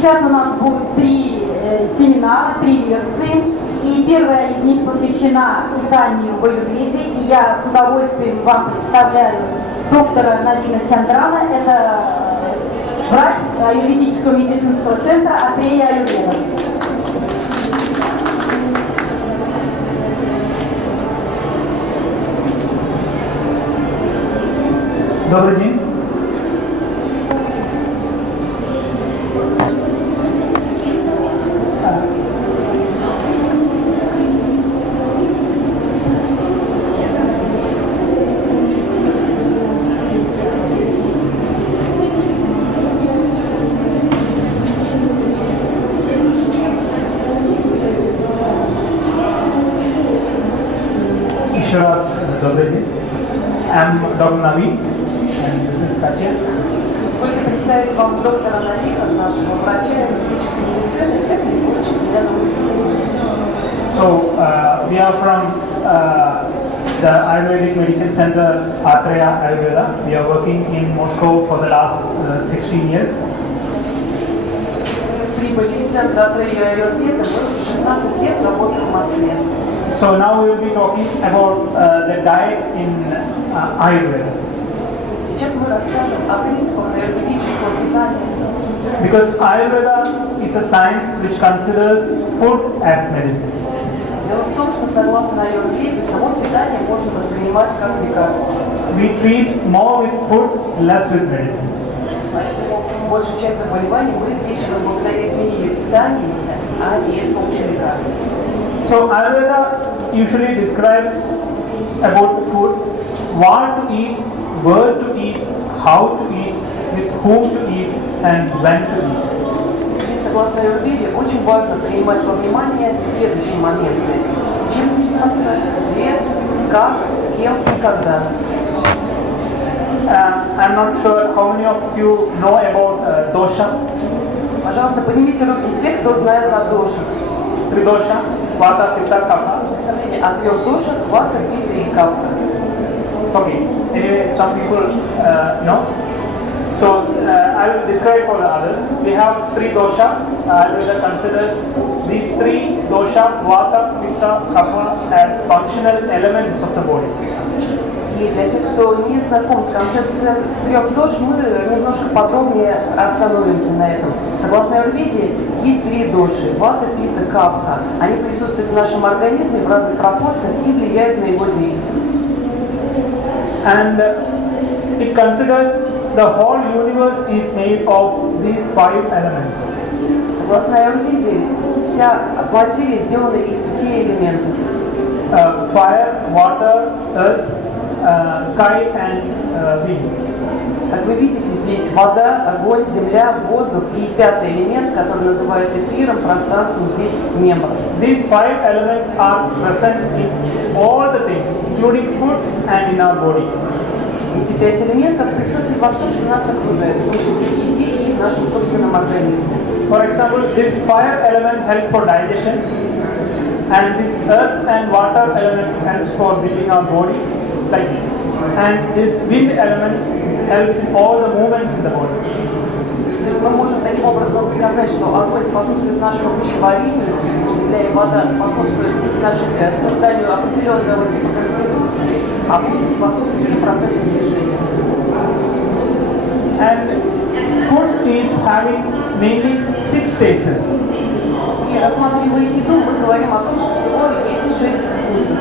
Сейчас у нас будет 3 семинара, 3 лекции. И первая из них посвящена питанию в аюрведе. И я с удовольствием вам представляю доктора Навина Чандрана. Это врач аюрведического медицинского центра Атрея Аюрведа. Добрый день. Еще раз добрый день. I'm Dr. Naveen and this is Katya. Позвольте представить вам доктора Навина, нашего врача аюрведической медицины. Как меня зовут So we are from the Ayurvedic Medical Center Atreya Ayurveda. We are working in Moscow for the last 16 years. Прибыли из центра Атрея Аюрведа. Мы уже 16 лет работаем в Москве. So now we will be talking about the diet in Ayurveda. Сейчас мы расскажем о принципах аюрведического питания. Because Ayurveda is a science which considers food as medicine. Дело в том, что согласно аюрведе, само питание можно воспринимать как лекарство. We treat more with food, less with medicine. Поэтому большую часть заболеваний мы излечиваем благодаря изменению питания, а не с помощью лекарств. So Ayurveda usually describes about food, what to eat, where to eat, how to eat, with whom to eat, and when to eat. И согласно аюрведе очень важно принимать во внимание следующие моменты: чем питаться, где, как, с кем и когда. I'm not sure how many of you know about dosha. Пожалуйста, поднимите руки те, кто знает о дошах. Three dosha, vata, pitta, kapha. Представление о 3 дошах: вата, питта и капха. Okay, anyway, some people know. So I will describe for the others. We have 3 dosha. Ayurveda considers these 3 dosha, vata, pitta, kapha as functional elements of the body. И для тех, кто не знаком с концепцией 3 дош, мы немножко подробнее остановимся на этом. Согласно аюрведе, есть 3 доши: вата, питта, капха. Они присутствуют в нашем организме в разных пропорциях и влияют на его деятельность. And it considers the whole universe is made of these 5 elements. Согласно аюрведе, вся материя сделана из 5 элементов: Fire, water, earth, sky and wind. Как вы видите, здесь вода, огонь, земля, воздух и 5-й элемент, который называют эфиром, пространством, здесь небо. These 5 elements are present in all the things, including food and in our body. Эти 5 элементов присутствуют во всем, что нас окружает, в том числе и в еде, и в нашем собственном организме. For example, this fire element helps for digestion, and this earth and water element helps for building our body, like this. And this wind element helps in all the movements in the body. То есть мы можем таким образом сказать, что огонь способствует нашему пищеварению, земля и вода способствуют созданию определенного типа конституции, а воздух способствует всем процессам движения. And food is having mainly 6 tastes. И рассматривая еду, мы говорим о том, что всего есть 6 вкусов.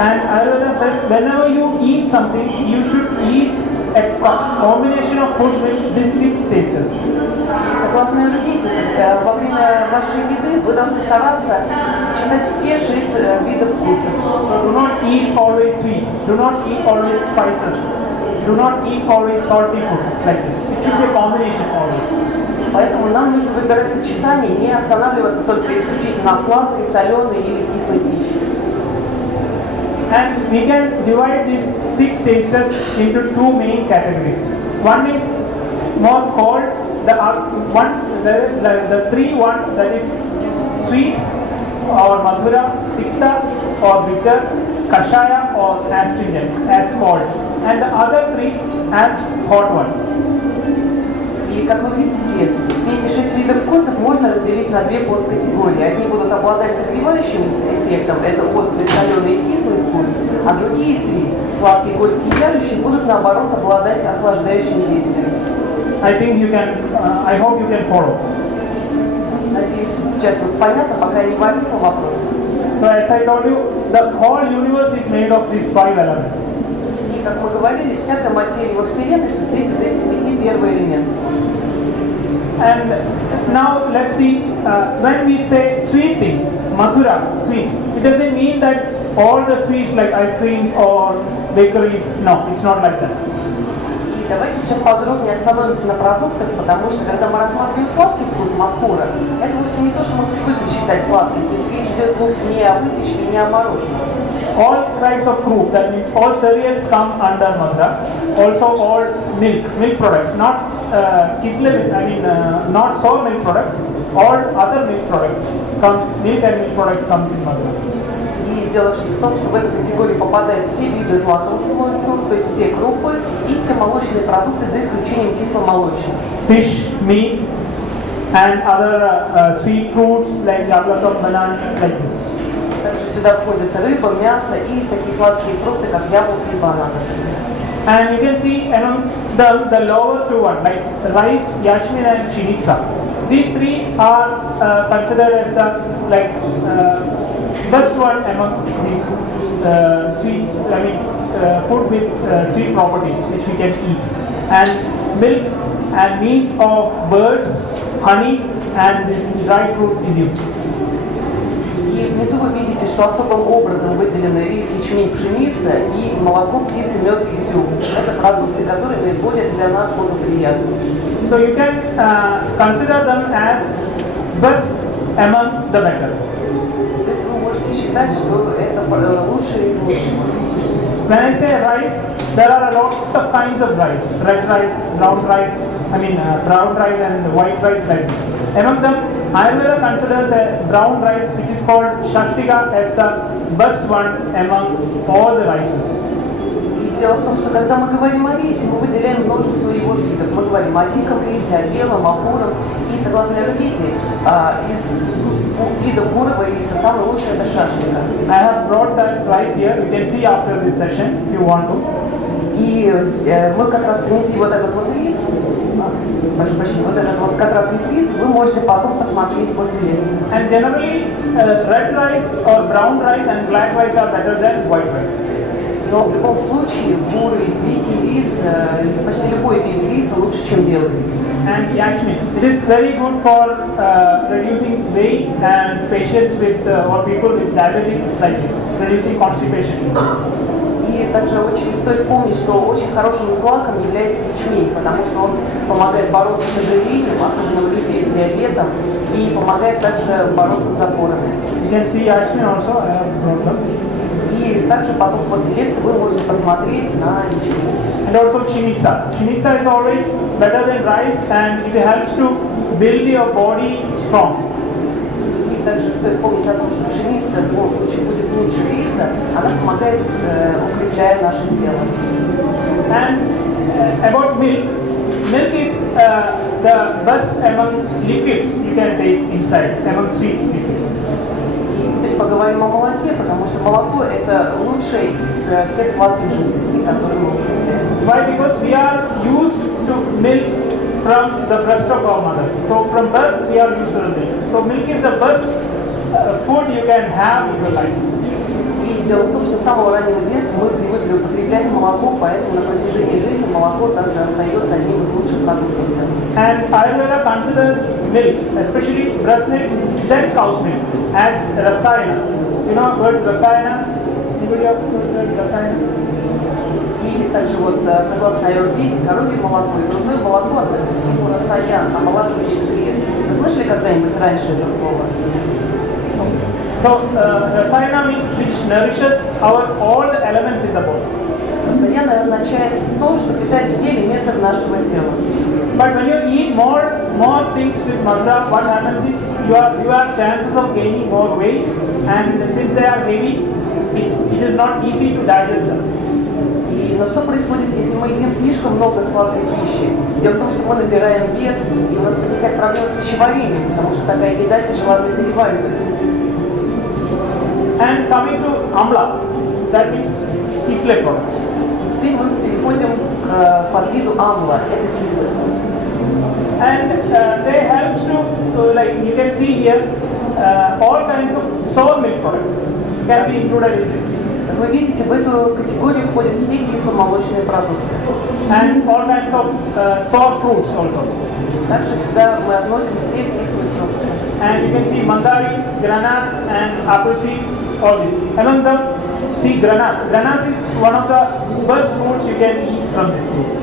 And Ayurveda says whenever you eat something, you should eat a combination of food with these 6 tastes. И согласно аюрведе, во время вашей еды вы должны стараться сочетать все 6 видов вкусов. So do not eat always sweets, do not eat always spices, do not eat always salty food, like this. It should be a combination always. Поэтому нам нужно выбирать сочетание, не останавливаться только исключительно на сладкой, соленой или кислой пище. And we can divide these 6 tastes into 2 main categories. One is more called the 3 one that is sweet or madhura, pitta or bitter, kashaya or astringent as called, and the other 3 as hot one. И И, как вы видите, все эти 6 видов вкусов можно разделить на 2 подкатегории. Одни будут обладать согревающим эффектом, это острый, соленый и кислый вкус, а другие 3, сладкий, горький и вяжущий, будут, наоборот, обладать охлаждающим действием. I hope you can follow. Надеюсь, сейчас вот понятно, пока не возникло вопросов. So as I told you, the whole universe is made of these 5 elements. И, как мы говорили, всякая материя во Вселенной состоит из этих 5 первоэлементов. And now let's see, when we say sweet things, madhura, sweet, it doesn't mean that all the sweets like ice creams or bakeries, no, it's not like that. И давайте сейчас подробнее остановимся на продуктах, потому что когда мы рассматриваем сладкий вкус мадхура, это вовсе не то, что мы привыкли считать сладким. То есть речь идет вовсе не о выпечке, не о мороженом. All kinds of fruit, that means all cereals come under madhura, also all milk products, not not sour milk products, all other milk products milk and milk products comes in madhura. И дело в том, что в эту категорию попадают все виды златого круп, то есть все крупы и все молочные продукты, за исключением кисломолочных. Fish, meat, and other sweet fruits like yablaka, banana, like this. Также сюда входит рыба, мясо и такие сладкие фрукты, как яблоки и бананы. And you can see among the lower 2 one, like rice, yasmin and chinica. These 3 are considered as the best one among these sweets, food with sweet properties which we can eat. And milk and meat of birds, honey and this dry fruit is used. И внизу вы видите, что особым образом выделены рис, ячмень, пшеница и молоко, птицы, мед и изюм. Это продукты, которые наиболее для нас благоприятны. So you can consider them as best among the better. То есть вы можете считать, что это лучшее из лучшего. When I say rice, there are a lot of kinds of rice. Red rice, brown rice, brown rice and white rice like this. Among them, Ayurveda considers a brown rice which is called Shastika as the best one among all the rices. И дело в том, что когда мы говорим о рисе, мы выделяем множество его видов. Мы говорим о диком рисе, о белом, о буром. И согласно Аюрведе, из видов бурого риса самый лучший это шашлика. I have brought that rice here. You can see after this session if you want to. И мы как раз принесли вот этот вот рис, прошу прощения, вот этот вот как раз рис, вы можете потом посмотреть после лекции. And generally, red rice or brown rice and black rice are better than white rice. Но в любом случае бурый, дикий рис, почти любой вид риса лучше, чем белый рис. And yashmin, it is very good for reducing weight and patients with or people with diabetes like this, reducing constipation. И также очень стоит помнить, что очень хорошим злаком является ячмень, потому что он помогает бороться с ожирением, особенно у людей с диабетом, и помогает также бороться с запорами. You can see yashmin also. I have brought them. И также потом после лекции вы можете посмотреть на ячмень. And also chinica. Chinica is always better than rice and it helps to build your body strong. И также стоит помнить о том, что пшеница в любом случае будет лучше риса, она помогает, укрепляя наше тело. And about milk, milk is the best among liquids you can take inside, among sweet liquids. И теперь поговорим о молоке, потому что молоко это лучшее из всех сладких жидкостей, которые мы употребляем. Why? Because we are used to milk from the breast of our mother. So from birth we are used to the milk. So milk is the best food you can have in your life. И дело в том, что с самого раннего детства мы привыкли употреблять молоко, поэтому на протяжении жизни молоко также остается одним из лучших продуктов. And Ayurveda considers milk, especially breast milk, then cow's milk, as rasayana. You know what rasayana? Anybody have heard rasayana? И также вот согласно Аюрведе, коровье молоко и грудное молоко относятся к типу расаян, омолаживающих средств. Вы слышали когда-нибудь раньше это слово? So rasayana means which nourishes all the elements in the body. Расаяна означает то, что питает все элементы нашего тела. But when you eat more things with madra, what happens is you have chances of gaining more weight, and since they are heavy, it is not easy to digest them. И Но что происходит, если мы едим слишком много сладкой пищи? Дело в том, что мы набираем вес, и у нас возникает проблема с пищеварением, потому что такая еда тяжела для переваривания. And coming to amla, that means кислые products. Теперь мы переходим к подвиду амла, это кислый вкус. And they helps to, like you can see here, all kinds of sour milk products can be included in this. Как вы видите, в эту категорию входят все кисломолочные продукты. And all kinds of sour fruits also. Также сюда мы относим все кислые фрукты. And you can see mandari, granat and apple seed, all these. Among them, see granat. Granat is one of the best fruits you can eat from this fruit.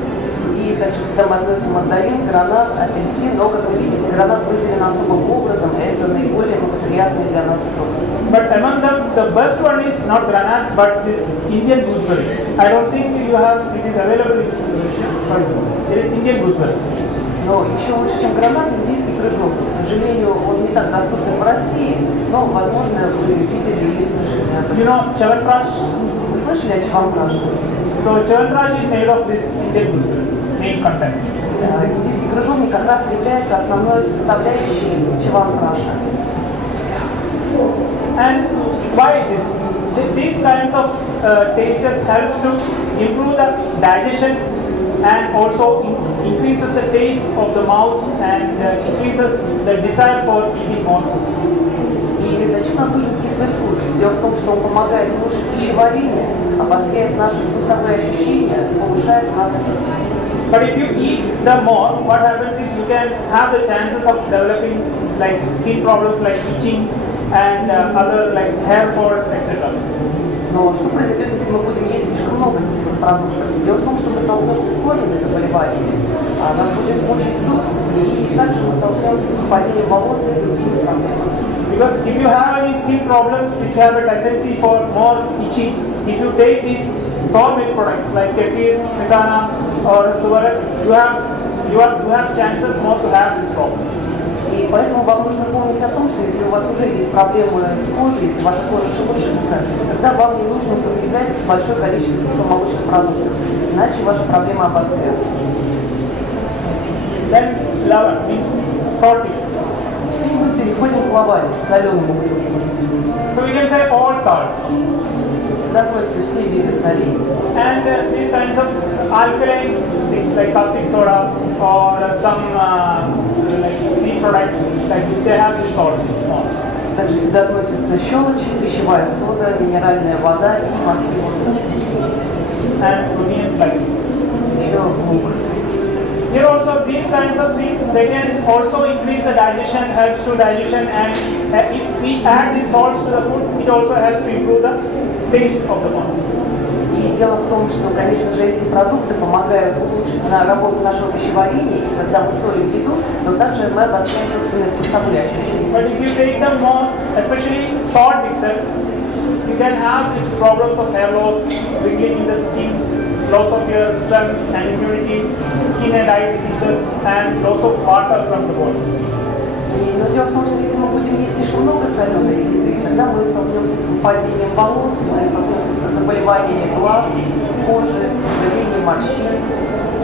И также сюда мы относим мандарин, гранат, апельсин, но, как вы видите, гранат выделен особым образом, это наиболее благоприятный для нас фрукт. But among them, the best one is not granat, but this Indian gooseberry. I don't think you have, it is available in Indonesia, but it is Indian gooseberry. Но еще лучше, чем гранат, индийский крыжовник. К сожалению, он не так доступен в России, но, возможно, вы видели или слышали об этом. You know Chavanprash? Вы слышали о чаванпраше? So Chavanprash is made of this Indian gooseberry, main content. Индийский крыжовник как раз является основной составляющей чаванпраша. And why this? These kinds of tasters help to improve the digestion and also increases the taste of the mouth and increases the desire for eating more food. И зачем нам нужен кислый вкус? Дело в том, что он помогает улучшить пищеварение, обостряет наши вкусовые ощущения, повышает у нас аппетит. But if you eat the more, what happens is you can have the chances of developing like skin problems like itching and other like hair fall, etc. Но что произойдет, если мы будем есть слишком много кислых продуктов? Дело в том, что мы столкнемся с кожными заболеваниями, нас будет мучить зуб, и также мы столкнемся с выпадением волос и другими проблемами. Because if you have any skin problems which have a tendency for more itching, if you take these sour milk products like kefir, smetana or turmeric, you have chances more to have this problem. И поэтому вам нужно помнить о том, что если у вас уже есть проблемы с кожей, если ваша кожа шелушится, тогда вам не нужно употреблять большое количество кисломолочных продуктов, иначе ваша проблема обостряется. Then lavan means salty. Теперь мы переходим к лаване, соленому вкусу. So we can say all salts. Сюда относятся все виды солей. And these kinds of alkaline things like caustic soda or some like sea products like this, they have these salts. Также сюда относятся щелочь, пищевая сода, минеральная вода и морские водоросли. And proteins like this. Еще лук. Here also these kinds of things, they can also increase the digestion, helps to digestion, and if we add these salts to the food, it also helps to improve the taste of the food. И дело в том, что, конечно же, эти продукты помогают улучшить работу нашего пищеварения, и когда мы солим еду, то также мы обостряем собственные вкусовые ощущения. But if you take them more, especially salt itself, you can have these problems of hair loss, wrinkling in the skin, loss of your strength and immunity, skin and eye diseases, and loss of water from the body. Но дело в том, что если мы будем есть слишком много соленой еды, тогда мы столкнемся с выпадением волос, мы столкнемся с заболеваниями глаз, кожи, появлением морщин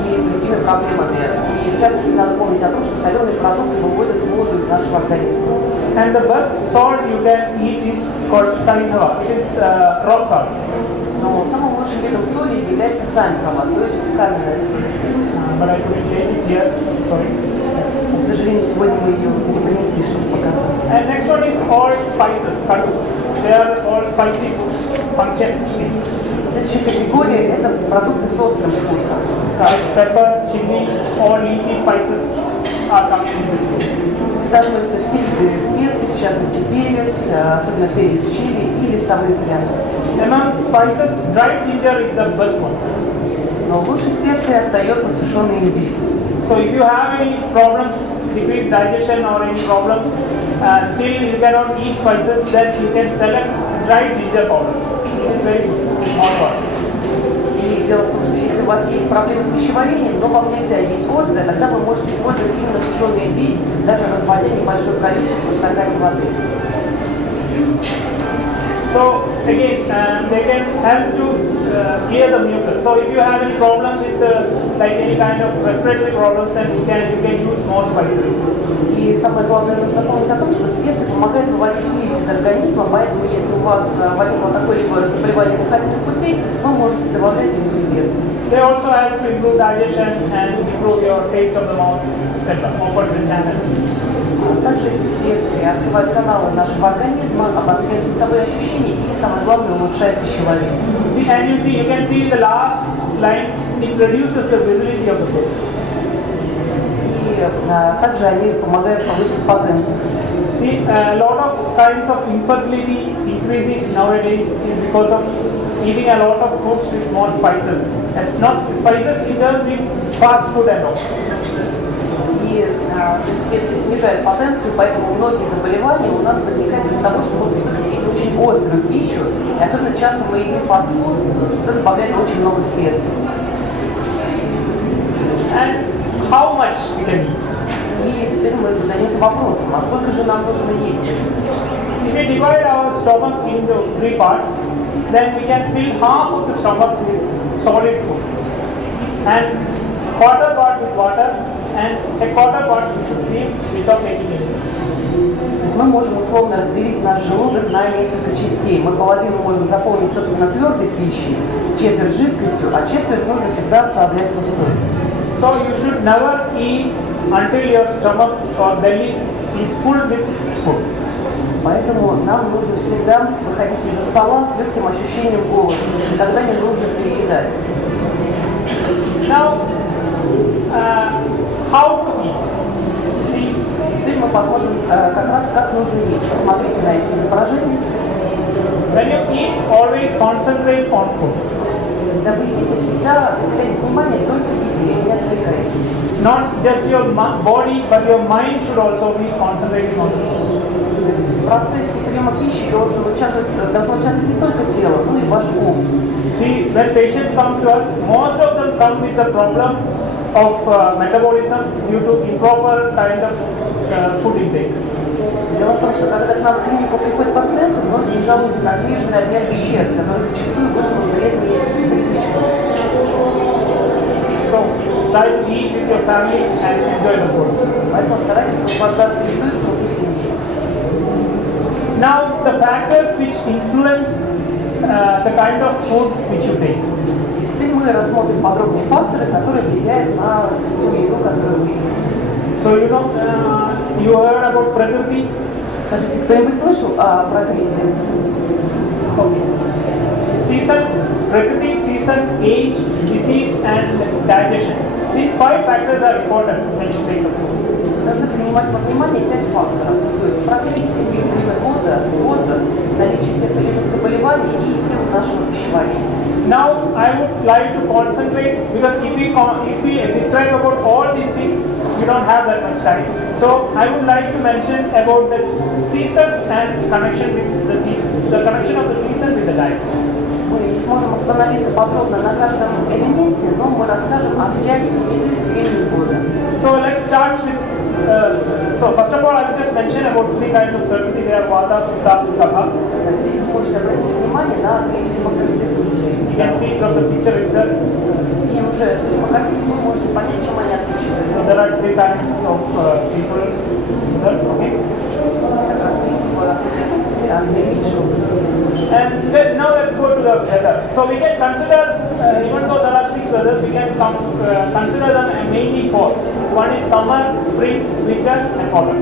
и другими проблемами. И в частности надо помнить о том, что соленые продукты выводят воду из нашего организма. And the best salt you can eat is called saintava. It is rock salt. Но самым лучшим видом соли является сальтрова, то есть каменная соль. But I couldn't take it here. Sorry. К сожалению, сегодня мы ее не принесли, чтобы показать. And next one is all spices, kadu. They are all spicy foods, pungent things. Следующая категория – это продукты с острым вкусом. Like pepper, chili, all leafy spices are coming in this group. Сюда относятся все виды специй, в частности перец, особенно перец чили и листовые пряности. Among spices, dried ginger is the best one. Но лучшей специей остается сушеный имбирь. So if you have any problems, decreased digestion or any problems, still you cannot eat spices, then you can select dried ginger powder. It is very good, small one. И дело в том, что если у вас есть проблемы с пищеварением, но вам нельзя есть острое, тогда вы можете использовать именно сушеный имбирь, даже разводя небольшое количество в стакане воды. So again, they can help to clear the mucus. So if you have any problem with like any kind of respiratory problems, then you can use more spices. И самое главное, нужно помнить о том, что специи помогают выводить слизь из организма, поэтому если у вас возникло какое-либо заболевание дыхательных путей, вы можете добавлять в еду специи. They also help to improve digestion and improve your taste of the mouth, etc. Opens the channels. Также эти специи открывают каналы нашего организма, обостряют вкусовые ощущения и, самое главное, улучшают пищеварение. See, and you can see the last line, it reduces the virility of the food. И также они помогают повысить потенцию. See, a lot of kinds of infertility increasing nowadays is because of eating a lot of foods with more spices. As not spices, it does with fast food and all. И специи снижают потенцию, поэтому многие заболевания у нас возникают из-за того, что мы привыкли есть очень острую пищу, и особенно часто мы едим фастфуд, туда добавляем очень много специй. And how much we can eat? И теперь мы задаемся вопросом, а сколько же нам нужно есть? If we divide our stomach into 3 parts, then we can fill half of the stomach with solid food, and quarter part with water, and a quarter part we should leave without taking it. Мы можем условно разделить наш желудок на несколько частей. Мы половину можем заполнить, собственно, твердой пищей, четверть жидкостью, а четверть нужно всегда оставлять пустой. So you should never eat until your stomach or belly is full with food. Поэтому нам нужно всегда выходить из-за стола с легким ощущением голода. Никогда не нужно переедать. Now, how to eat? See, Теперь мы посмотрим как раз, как нужно есть. Посмотрите на эти изображения. when you eat, always concentrate on food. Когда вы едите, всегда уделяйте внимание только еде, не отвлекайтесь. Not just your body, but your mind should also be concentrating on food. То есть в процессе приема пищи должно участвовать не только тело, но и ваш ум. See, when patients come to us, most of them come with the problem of metabolism due to improper kind of food intake. Дело в том, что когда к нам в клинику приходят пациенты, многие жалуются на сниженный обмен веществ, который зачастую вызван вредными привычками. So, try to eat with your family and enjoy the food. Поэтому старайтесь наслаждаться едой в кругу семьи. Now, the factors which influence the kind of food which you take. И теперь мы рассмотрим подробные факторы, которые влияют на ту еду, которую вы едите. So, you heard about Prakriti? Скажите, кто-нибудь слышал о Пракрите? Okay. Season, Prakriti, season, age, disease and digestion. These 5 factors are important when you take the food. Должны принимать во внимание 5 факторов. То есть прокрытие, время года, возраст, наличие тех или иных заболеваний и силу нашего пищеварения. Now I would like to concentrate because if we describe about all these things, we don't have that much time. So I would like to mention about the season and connection with the connection of the season with the diet. Мы не сможем остановиться подробно на каждом элементе, но мы расскажем о связи еды с временем года. So let's start with. So first of all, I will just mention about 3 kinds of Prakriti. They are Vata, Pitta, Kapha. Здесь вы можете обратить внимание на 3 типа конституции. You can see from the picture itself. И уже, если вы хотите, вы можете понять, чем они отличаются. There are 3 kinds of people here. Okay. Здесь как раз 3 типа конституции, а для меньшего. And now let's go to the weather. So we can consider, even though there are 6 weathers, we can consider them mainly 4. One is summer, spring, winter, and autumn.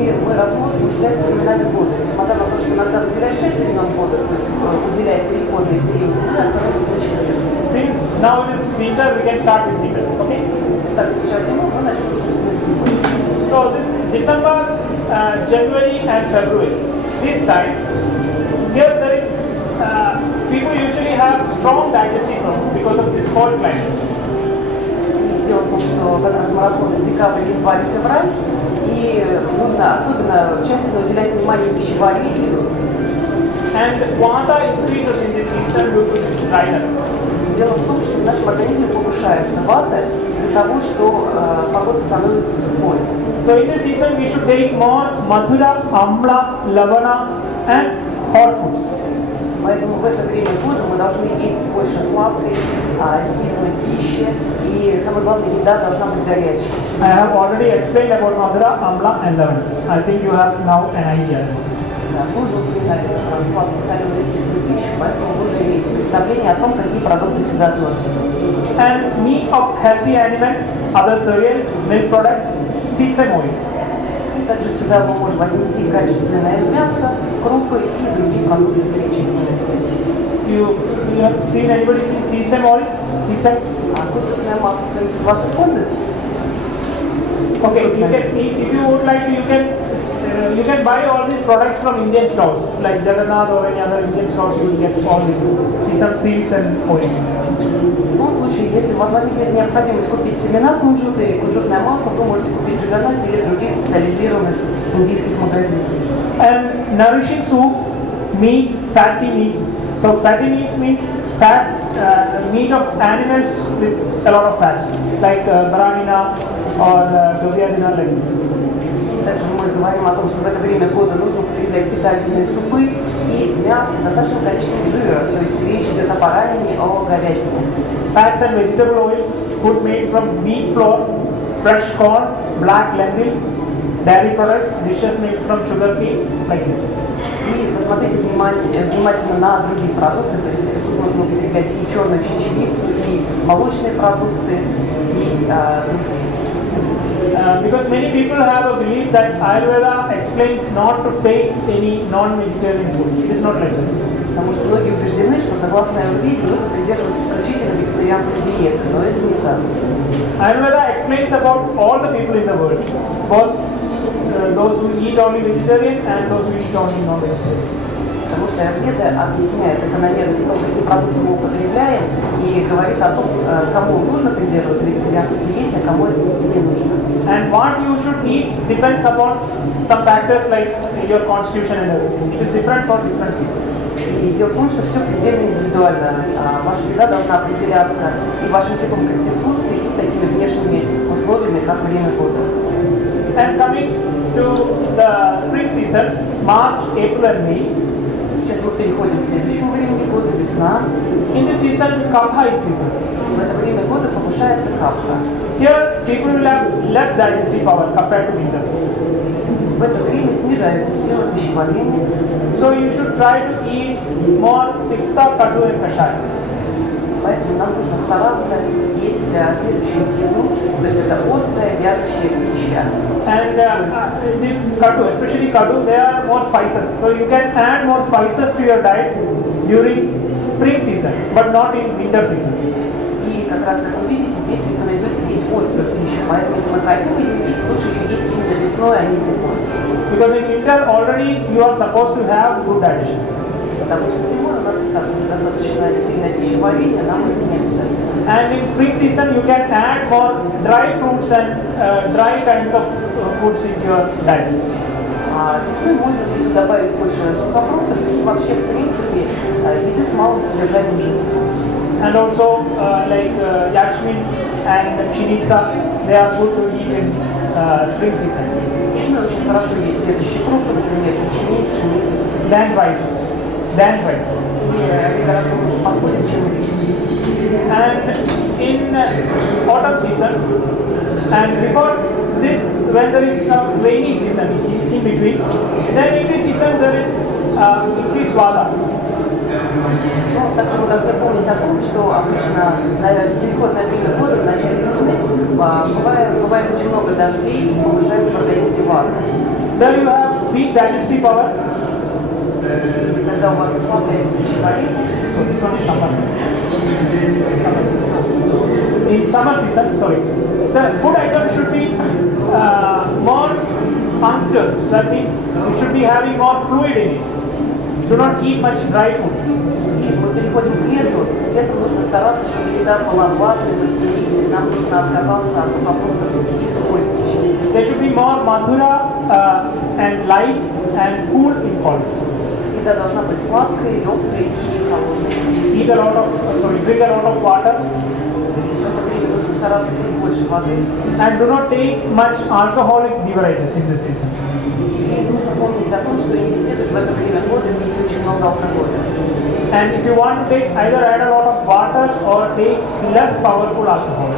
И мы рассмотрим связь с временами года. Несмотря на то, что иногда выделяет 6 времен года, то есть уделяет переходный период, мы остановимся на 4. Since now it is winter, we can start with winter. Okay? Так, сейчас зима, мы начнем, собственно, с зимы. So this December, January, and February. This time, here there is people usually have strong digestive problems because of this cold climate. Дело в том, что как раз мы рассмотрим декабрь, январь, февраль, и нужно особенно тщательно уделять внимание пищеварению. And Vata increases in this season due to this dryness. Дело в том, что в нашем организме повышается вата из-за того, что погода становится сухой. So in this season we should take more Madhura, Amla, Lavana and hot foods. Поэтому в это время года мы должны есть больше сладкой, кислой пищи, и самое главное, еда должна быть горячей. I have already explained about Madhura, Amla and Lemon. I think you have now an idea. Да, мы уже упоминали сладкую, соленую и кислую пищу, поэтому вы уже имеете представление о том, какие продукты сюда относятся. And meat of healthy animals, other cereals, milk products, sesame oil. И также сюда мы можем отнести качественное мясо, крупы и другие продукты, перечисленные здесь. You have seen anybody see sesame oil? Sesame? Кунжутное масло кто-нибудь из вас использует? Okay, you can, if you would like, you can buy all these products from Indian stores, like Jagannath or any other Indian stores. You will get all these sesame seeds and oil. В любом случае, если у вас возникнет необходимость купить семена кунжута или кунжутное масло, то можете купить в Джаганнате или других специализированных индийских магазинах. And nourishing soups, meat, fatty meats. So fatty meats means fat, meat of animals with a lot of fat, like baramina or doriadina like this. Также мы говорим о том, что в это время года нужно употреблять питательные супы и мясо с достаточным количеством жира, то есть речь идет о баранине, о говядине. Fats and vegetable oils, food made from wheat flour, fresh corn, black lentils, dairy products, dishes made from sugar cane, like this. И посмотрите внимательно на другие продукты, то есть тут нужно употреблять и черную чечевицу, и молочные продукты, и другие. Because many people have a belief that Ayurveda explains not to take any non-vegetarian food. It is not like that. Потому что многие убеждены, что согласно Аюрведе нужно придерживаться исключительно вегетарианской диеты, но это не так. Ayurveda explains about all the people in the world, both those who eat only vegetarian and those who eat only non-vegetarian. Потому что Аюрведа объясняет закономерность того, какие продукты мы употребляем, и говорит о том, кому нужно придерживаться вегетарианской диете, а кому это не нужно. And what you should eat depends upon some factors like your constitution and everything. It is different for different people. И дело в том, что все предельно индивидуально. Ваша еда должна определяться и вашим типом конституции, и такими внешними условиями, как время года. And coming to the spring season, March, April and May. Сейчас мы переходим к следующему времени года, весна. In this season, kapha increases. В это время года повышается капха. Here, people will have less digestive power compared to winter. В это время снижается сила пищеварения. So you should try to eat more tikka, kadu and kashai. Поэтому нам нужно стараться есть следующую еду, то есть это острая, вяжущая пища. And this kadu, especially kadu, there are more spices. So you can add more spices to your diet during spring season, but not in winter season. И как раз, как вы видите, здесь рекомендуется есть острую пищу. Поэтому, если мы хотим ее есть, лучше ее есть именно весной, а не зимой. Because in winter already you are supposed to have good digestion. Потому что зимой у нас и так уже достаточно сильное пищеварение, нам это не обязательно. And in spring season you can add more dry fruits and dry kinds of foods into your diet. А весной можно будет добавить больше сухофруктов и вообще, в принципе, еды с малым содержанием жидкости. And also like yashmin and chinica, they are good to eat in spring season. Весной очень хорошо есть следующие крупы, например, ячмень, пшеницу. Than rice. И они гораздо лучше подходят, чем рис. And in autumn season, and before this, when there is some rainy season in between, then in this season there is increased vata. Но также мы должны помнить о том, что обычно на переходное время года, в начале весны, бывает очень много дождей и повышается в организме вата. Then you have weak digestive power. И когда у вас ослабляется пищеварение, So this one is summer. In summer season, sorry, the food item should be more unctuous. That means you should be having more fluid in it. Do not eat much dry food. и мы переходим к лету, летом нужно стараться, чтобы еда была влажной, маслянистой, нам нужно отказаться от сухофруктов и сухой пищи. There should be more madhura and light and cool in quality. Еда должна быть сладкой, легкой и холодной. Drink a lot of water. В это время нужно стараться пить больше воды. And do not take much alcoholic beverages in this season. И нужно помнить помнить о том, что не следует в это время года пить очень много алкоголя. And if you want to take, either add a lot of water or take less powerful alcohol.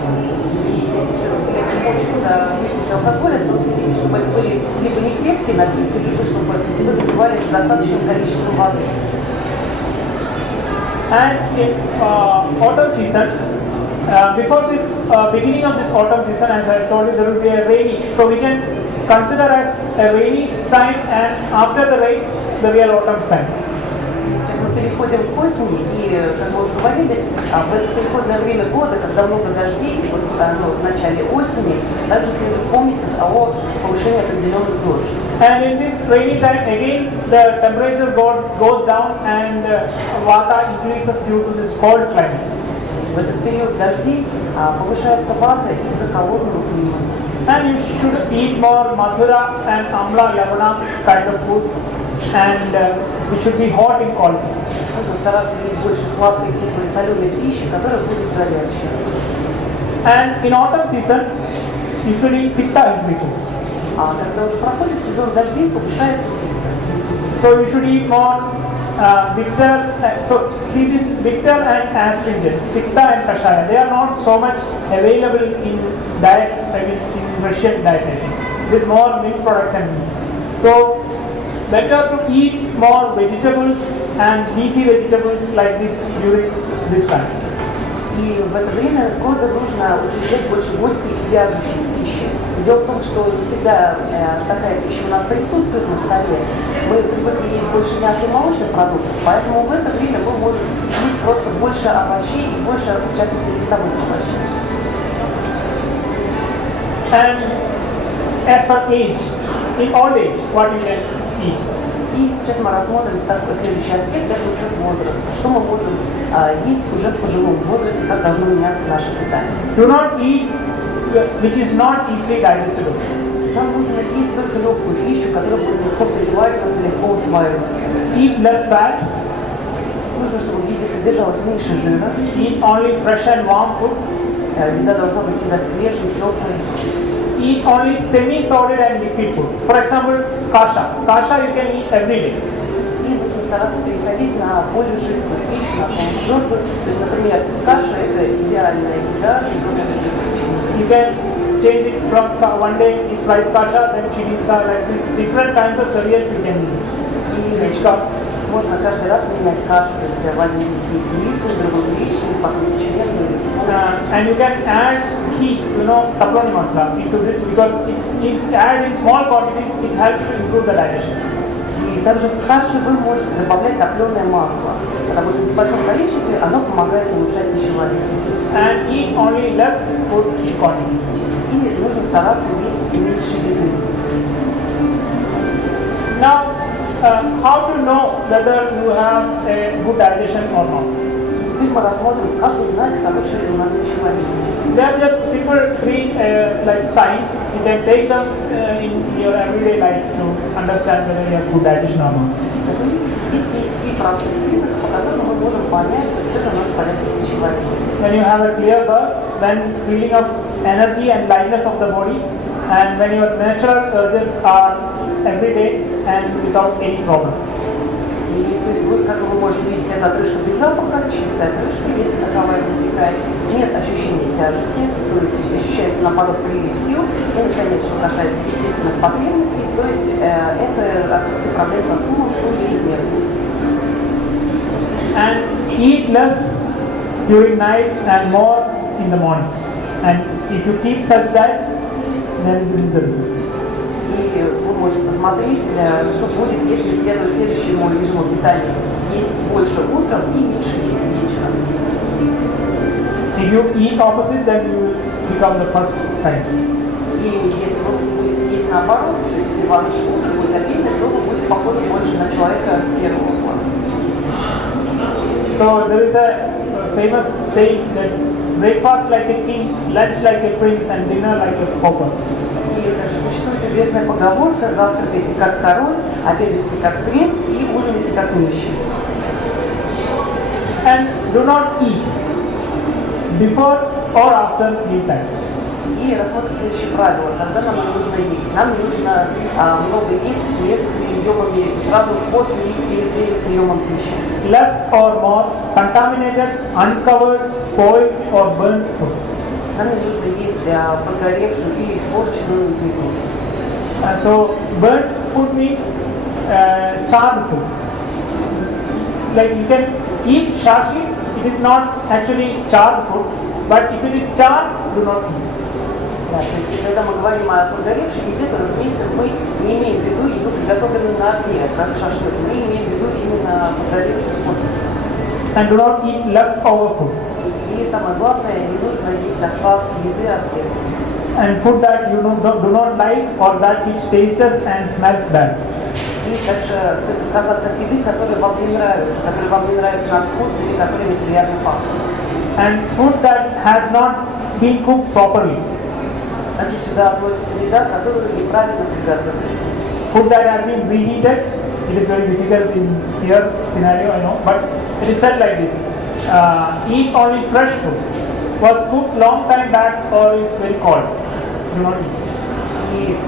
И если все-таки хочется выпить алкоголя, то смотрите, чтобы это были либо не крепкие напитки, либо чтобы вы запивали достаточным количеством воды. And in autumn season, before this beginning of this autumn season, as I told you, there will be a rainy. So we can consider as a rainy time, and after the rain, the real autumn time. Сейчас мы переходим к осени, и, как мы уже говорили, в это переходное время года, когда много дождей, вот, в начале осени, также следует помнить о повышении определенных дождей. And in this rainy time, again the temperature goes down and vata increases due to this cold climate. В этот период дождей повышается вата из-за холодного климата. And you should eat more madhura and amla lavana kind of food, and it should be hot in quality. Нужно стараться есть больше сладкой, кислой, соленой пищи, которая будет горячей. And in autumn season, usually pitta increases. А когда уже проходит сезон дождей, повышается пита. So you should eat more bitter. So see this bitter and astringent, pitta and kashaya. They are not so much available in diet. I mean in Russian diet. It is more milk products and meat. So better to eat more vegetables and leafy vegetables like this during this time. И в это время года нужно употреблять больше горькой и вяжущей пищи. Дело в том, что не всегда такая пища у нас присутствует на столе. Мы привыкли есть больше мяса и молочных продуктов, поэтому в это время мы можем есть просто больше овощей и больше, в частности, листовых овощей. And as for age, in old age, what you can eat? И сейчас мы рассмотрим такой следующий аспект, это учет возраста. Что мы можем есть уже в пожилом возрасте, как должно меняться наше питание. Do not eat which is not easily digestible. Нам нужно есть только легкую пищу, которая будет легко перевариваться, легко усваиваться. Eat less fat. Нужно, чтобы в еде содержалось меньше жира. Eat only fresh and warm food. Еда должна быть всегда свежей, теплой. Eat only semi-solid and liquid food. For example, kasha. Kasha you can eat every day. И нужно стараться переходить на более жидкую пищу, на полутвердую. То есть, например, каша – это идеальная еда, которая есть в течение. You can change it from one day eat rice kasha, then chiditsa, like this. Different kinds of cereals you can eat. И Which cup? можно каждый раз менять кашу, то есть в один день съесть рису, другой гречневую, потом ячменную. And you can add ghee, taploni masala into this because if add in small quantities, it helps to improve the digestion. И также в каше вы можете добавлять топленое масло, потому что в небольшом количестве оно помогает улучшать пищеварение. And eat only less food in quantity. И нужно стараться есть меньше еды. Now, how to know whether you have a good digestion or not? Теперь мы рассмотрим, как узнать, хорошее ли у нас пищеварение. They are just simple three like signs. You can take them in your everyday life to understand whether you have good digestion or not. Как вы видите, здесь есть три простых признака, по которым мы можем понять, все ли у нас в порядке с пищеварением. When you have a clear gut, then feeling of energy and lightness of the body, and when your natural urges are every day and without any problem. И, то есть вы, как вы можете видеть, это отрыжка без запаха, чистая отрыжка, если таковая возникает, нет ощущения тяжести, то есть ощущается наоборот прилив сил, и, наконец, что касается естественных потребностей, то есть это отсутствие проблем со стулом, стул ежедневно. And eat less during night and more in the morning. And if you keep such diet, then this is the result. И вы можете посмотреть, что будет, если следовать следующему режиму питания. Есть больше утром и меньше есть вечером. If you eat opposite, then you will become the first kind. И если вы будете есть наоборот, то есть если вам ужин будет обильный, то вы будете похожи больше на человека первого плана. So there is a famous saying that breakfast like a king, lunch like a prince, and dinner like a pauper. И также существует известная поговорка: завтракайте как король, обедайте как принц и ужинаете как нищий. And do not eat before or after meal time. И рассмотрим следующие правила. Когда нам не нужно есть? Нам не нужно много есть между приемами, сразу после или перед приемом пищи. Less or more contaminated, uncovered, spoiled or burnt food. Нам не нужно есть прогоревшую или испорченную еду. So burnt food means charred food. Like you can eat shashi, it is not actually charred food, but if it is charred, do not eat. Да, то есть, когда мы говорим о прогоревшей еде, то, разумеется, мы не имеем в виду еду, приготовленную на огне, как шашлык. Мы имеем в виду именно прогоревшую, испорченную. And do not eat leftover food. И самое главное, не нужно есть остатки еды от еды. And food that you do not like or that which tastes and smells bad. И также стоит отказаться от еды, которая вам не нравится на вкус или которая неприятно пахнет. And food that has not been cooked properly. Также сюда относится еда, которую неправильно приготовили. Food that has been reheated, it is very difficult in here scenario, I know, but it is said like this: eat only fresh food. Was cooked long time back or is very cold. Do not eat. И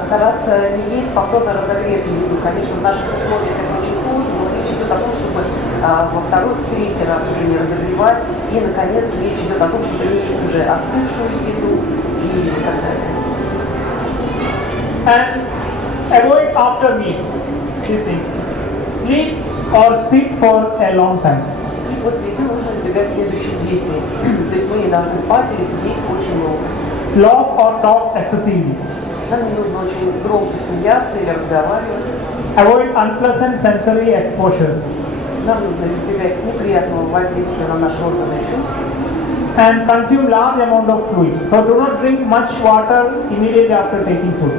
стараться не есть повторно разогретую еду. Конечно, в наших условиях это очень сложно, но речь идет о том, чтобы во второй, в третий раз уже не разогревать. И, наконец, речь идет о том, чтобы не есть уже остывшую еду и так далее. And avoid after meals, these things. Sleep or sit for a long time. И после еды нужно избегать следующих действий. То есть мы не должны спать или сидеть очень много. Laugh or talk excessively. Нам не нужно очень громко смеяться или разговаривать. Avoid unpleasant sensory exposures. Нам нужно избегать неприятного воздействия на наши органы и чувства. And consume large amount of fluids. So do not drink much water immediately after taking food.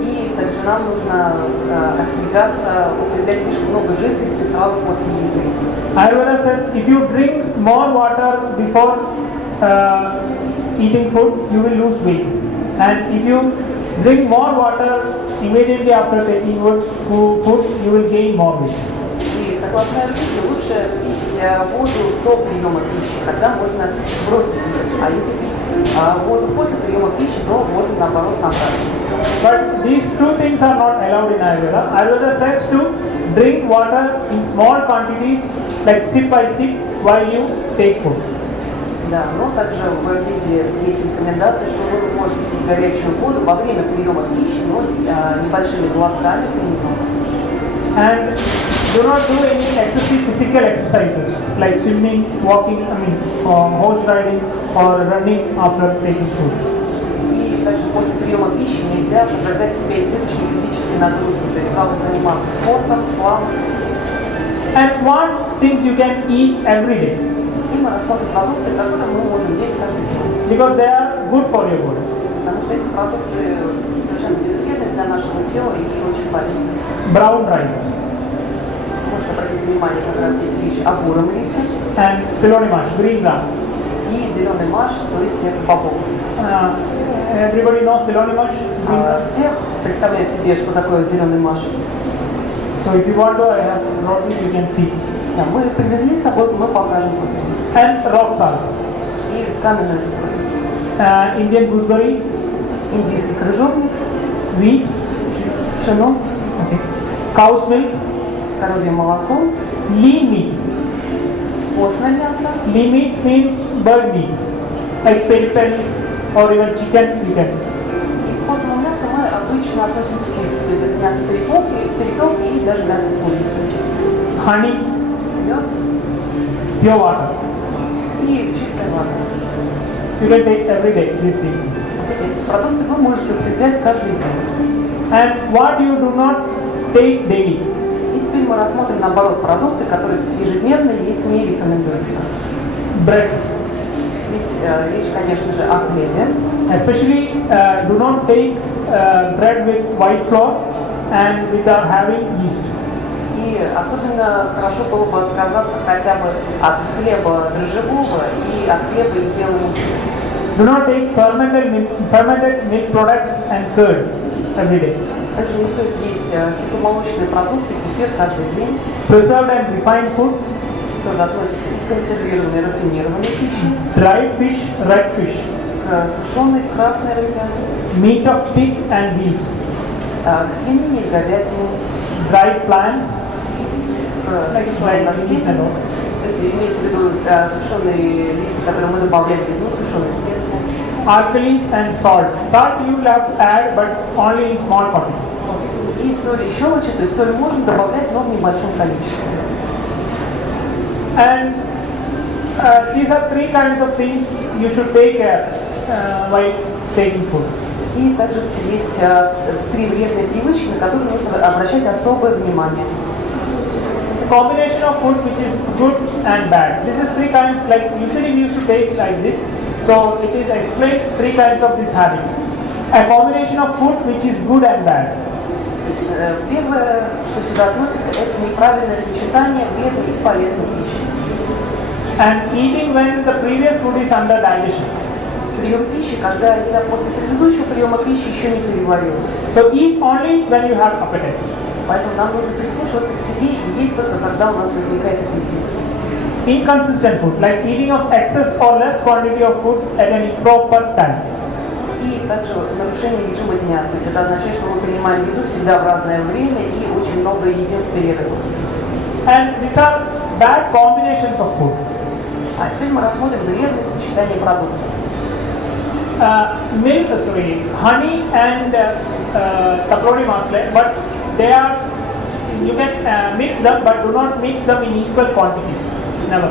И также нам нужно остерегаться употреблять слишком много жидкости сразу после еды. Ayurveda says if you drink more water before eating food, you will lose weight. And if you drink more water immediately after taking food, you will gain more weight. И согласно Ayurvede, лучше пить воду до приема пищи, тогда можно сбросить вес. А если пить воду после приема пищи, то можно наоборот набрать. But these two things are not allowed in Ayurveda. Ayurveda says to drink water in small quantities, like sip by sip, while you take food. Да, но также в Ayurvede есть рекомендация, что вы можете пить горячую воду во время приема пищи, но небольшими глотками понемногу. And do not do any excessive physical exercises like swimming, walking, horse riding or running after taking food. И также после приема пищи нельзя подвергать себя избыточной физической нагрузке, то есть сразу заниматься спортом, плавать. And what things you can eat every day И мы рассмотрим продукты, которые мы можем есть каждый день. because they are good for your body. Потому что эти продукты совершенно безвредны для нашего тела и очень полезны. Brown rice Можно обратить внимание, как раз здесь речь о буром рисе and siloni mash, green gram. и зеленый маш, то есть это бобовый. Everybody knows siloni mash, green gram. Все представляют себе, что такое зеленый маш. So if you want to, I have brought it, you can see. Да, мы привезли с собой, мы покажем после. And rock salt, И каменная соль. Indian gooseberry, Индийский крыжовник, wheat, пшено, okay, cow's milk, коровье молоко, lean meat. постное мясо. Lean meat means bird meat, like peri-peri or even chicken you can. И к постному мясу мы обычно относим птицу, то есть это мясо перепелки и даже мясо курицы. Honey, Мед pure water. и чистая вода. You can take every day these things. Эти продукты вы можете употреблять каждый день. And what you do not take daily. И теперь мы рассмотрим, наоборот, продукты, которые ежедневно есть не рекомендуется. Breads, Здесь речь, конечно же, о хлебе. especially do not take bread with white flour and without having yeast. И особенно хорошо было бы отказаться хотя бы от хлеба дрожжевого и от хлеба из белой муки. Do not take fermented milk products and curd every day. Также не стоит есть кисломолочные продукты, кефир каждый день. Preserved and refined food, Тоже относится и к консервированной, рафинированной пище. dried fish, red fish. к сушеной красной рыбе, meat of pig and beef, к свинине и говядине, dried plants, к сушеным растениям. То есть имеется в виду сушеные листья, которые мы добавляем в еду, сушеные специи. alkalis and salt. Salt you will have to add, but only in small quantities. И соль и щелочи, то есть соль можно добавлять, но в небольшом количестве. And these are three kinds of things you should take care while taking food. И также есть три вредные привычки, на которые нужно обращать особое внимание. The combination of food which is good and bad. This is three kinds, like usually we used to take like this. So it is explained three kinds of these habits. A combination of food which is good and bad. То есть, первое, что сюда относится, это неправильное сочетание вредной и полезной пищи. And eating when the previous food is under digestion. Прием пищи, когда еда после предыдущего приема пищи еще не переварилась. So eat only when you have appetite. Поэтому нам нужно прислушиваться к себе и есть только когда у нас возникает аппетит. Inconsistent food, like eating of excess or less quantity of food at an improper time. И также нарушение режима дня. То есть это означает, что мы принимаем еду всегда в разное время и очень много едим в перерывах. And these are bad combinations of food. А теперь мы рассмотрим вредные сочетания продуктов. Honey and taprodi masala, but they are, you can mix them, but do not mix them in equal quantities. Never.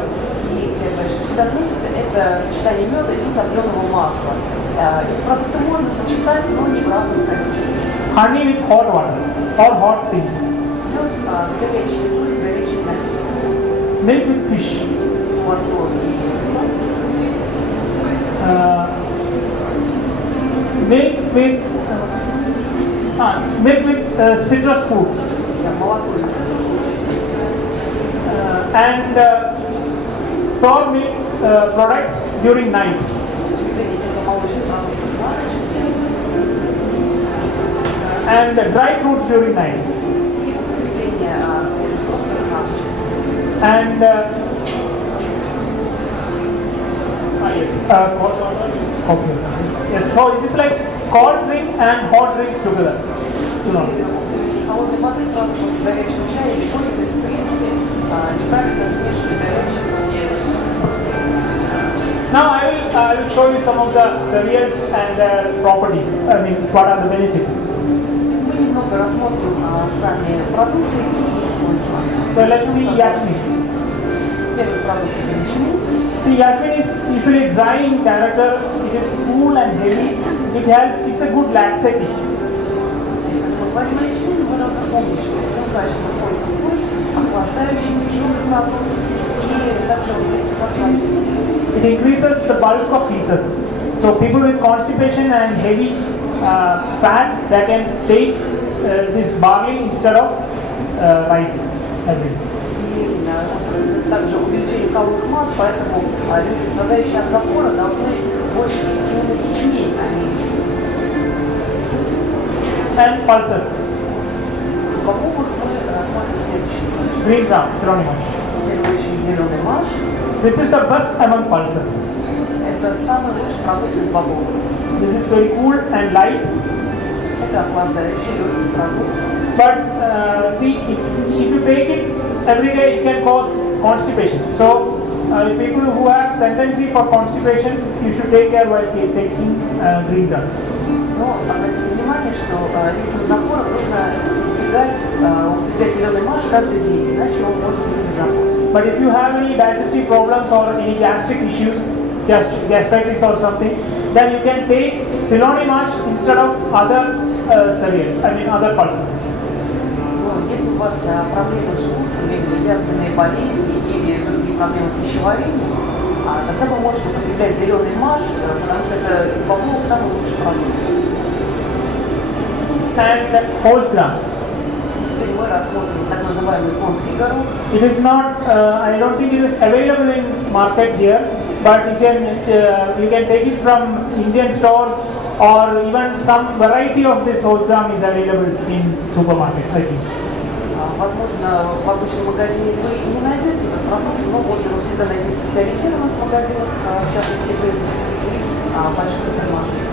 И первое, что сюда относится, это сочетание меда и топленого масла. Эти продукты можно сочетать, но не в равном количестве. Honey with hot water or hot things. Мед с горячей едой, с горячей напитком. Milk with fish. Молоко и milk with citrus fruits. молоко и цитрусы. And sour milk products during night. Потребление кисломолочных продуктов на ночь. And dry fruits during night. И употребление свежих фруктов на ночь. And okay. Yes, so it is like cold drink and hot drinks together. You know. Холодной воды сразу после горячего чая или кофе, то есть в принципе неправильно смешивать горячее и Now I will show you some of the cereals and their properties. I mean, what are the benefits? Мы немного рассмотрим сами продукты и свойства. So let's see yachting. Первый продукт это ячмень. See, yachting is usually dry in character. It is cool and heavy. It helps. It's a good laxative. Мы говорим о ячмене, мы должны помнить, что своим качеством он сухой, охлаждающий, тяжелый продукт и также он действует как слабитель. It increases the bulk of feces. So people with constipation and heavy fat, they can take this barley instead of rice. И способствует также увеличению каловых масс, поэтому люди, страдающие от запора, должны больше есть именно ячмень, а не рис. And pulses. Из бобовых мы рассмотрим следующий. Green gram, synonymous. В первую очередь зеленый маш. This is the best among pulses. Это самый лучший продукт из бобовых. This is very cool and light. Это охлаждающий легкий продукт. But see, if you take it every day, it can cause constipation. So people who have tendency for constipation, you should take care while taking green gram. Но обратите внимание, что лицам запора нужно избегать употреблять зеленый маш каждый день, иначе он может вызвать запор. But if you have any digestive problems or any gastric issues, gastritis or something, then you can take Ceyloni mash instead of other cereals, I mean other pulses. Но если у вас проблемы с желудком или язвенные болезни или другие проблемы с пищеварением, тогда вы можете употреблять зеленый маш, потому что это из бобовых самый лучший продукт. And whole gram. Теперь мы рассмотрим так называемый конский горох. It is not, I don't think it is available in market here, but you can take it from Indian stores or even some variety of this whole gram is available in supermarkets, I think. Возможно, в обычном магазине вы не найдете этот продукт, но можно его всегда найти в специализированных магазинах, в частности, в больших супермаркетах.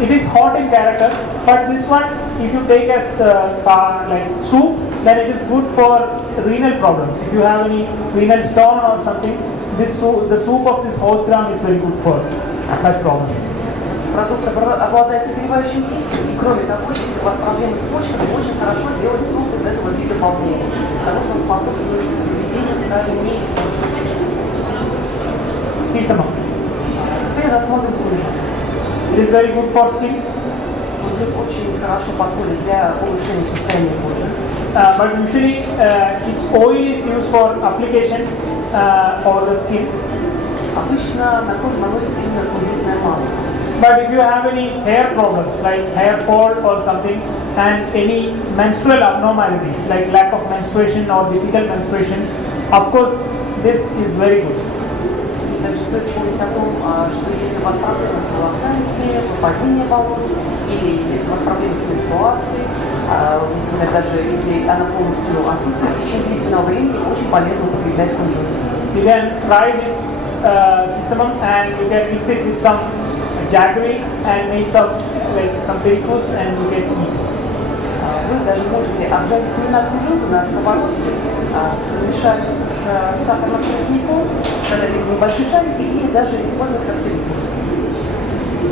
It is hot in character, but this one, if you take as like soup, then it is good for renal problems. If you have any renal stone or something, this soup, the soup of this horse gram is very good for such problems. Продукт обладает согревающим действием, и кроме того, если у вас проблемы с почками, очень хорошо делать суп из этого вида бобового, потому что он способствует выведению ткани неиспользованной. Sesame. Теперь рассмотрим кунжут. It is very good for skin, Кунжут очень хорошо подходит для улучшения состояния кожи. but usually its oil is used for application over the skin. Обычно на кожу наносит именно кунжутное масло. But if you have any hair problems like hair fall or something and any menstrual abnormalities like lack of menstruation or difficult menstruation, of course this is very good. Также стоит помнить о том, что если у вас проблемы с волосами, выпадение волос, или если у вас проблемы с менструацией, например, даже если она полностью отсутствует в течение длительного времени, очень полезно употреблять кунжут. You can fry this sesame and you can mix it with some jaggery and make some like some pericos and you can eat. Вы даже можете обжарить семена кунжута на сковородке, смешать с сахарным тростником, вставлять их в небольшие шарики и даже использовать как перекус.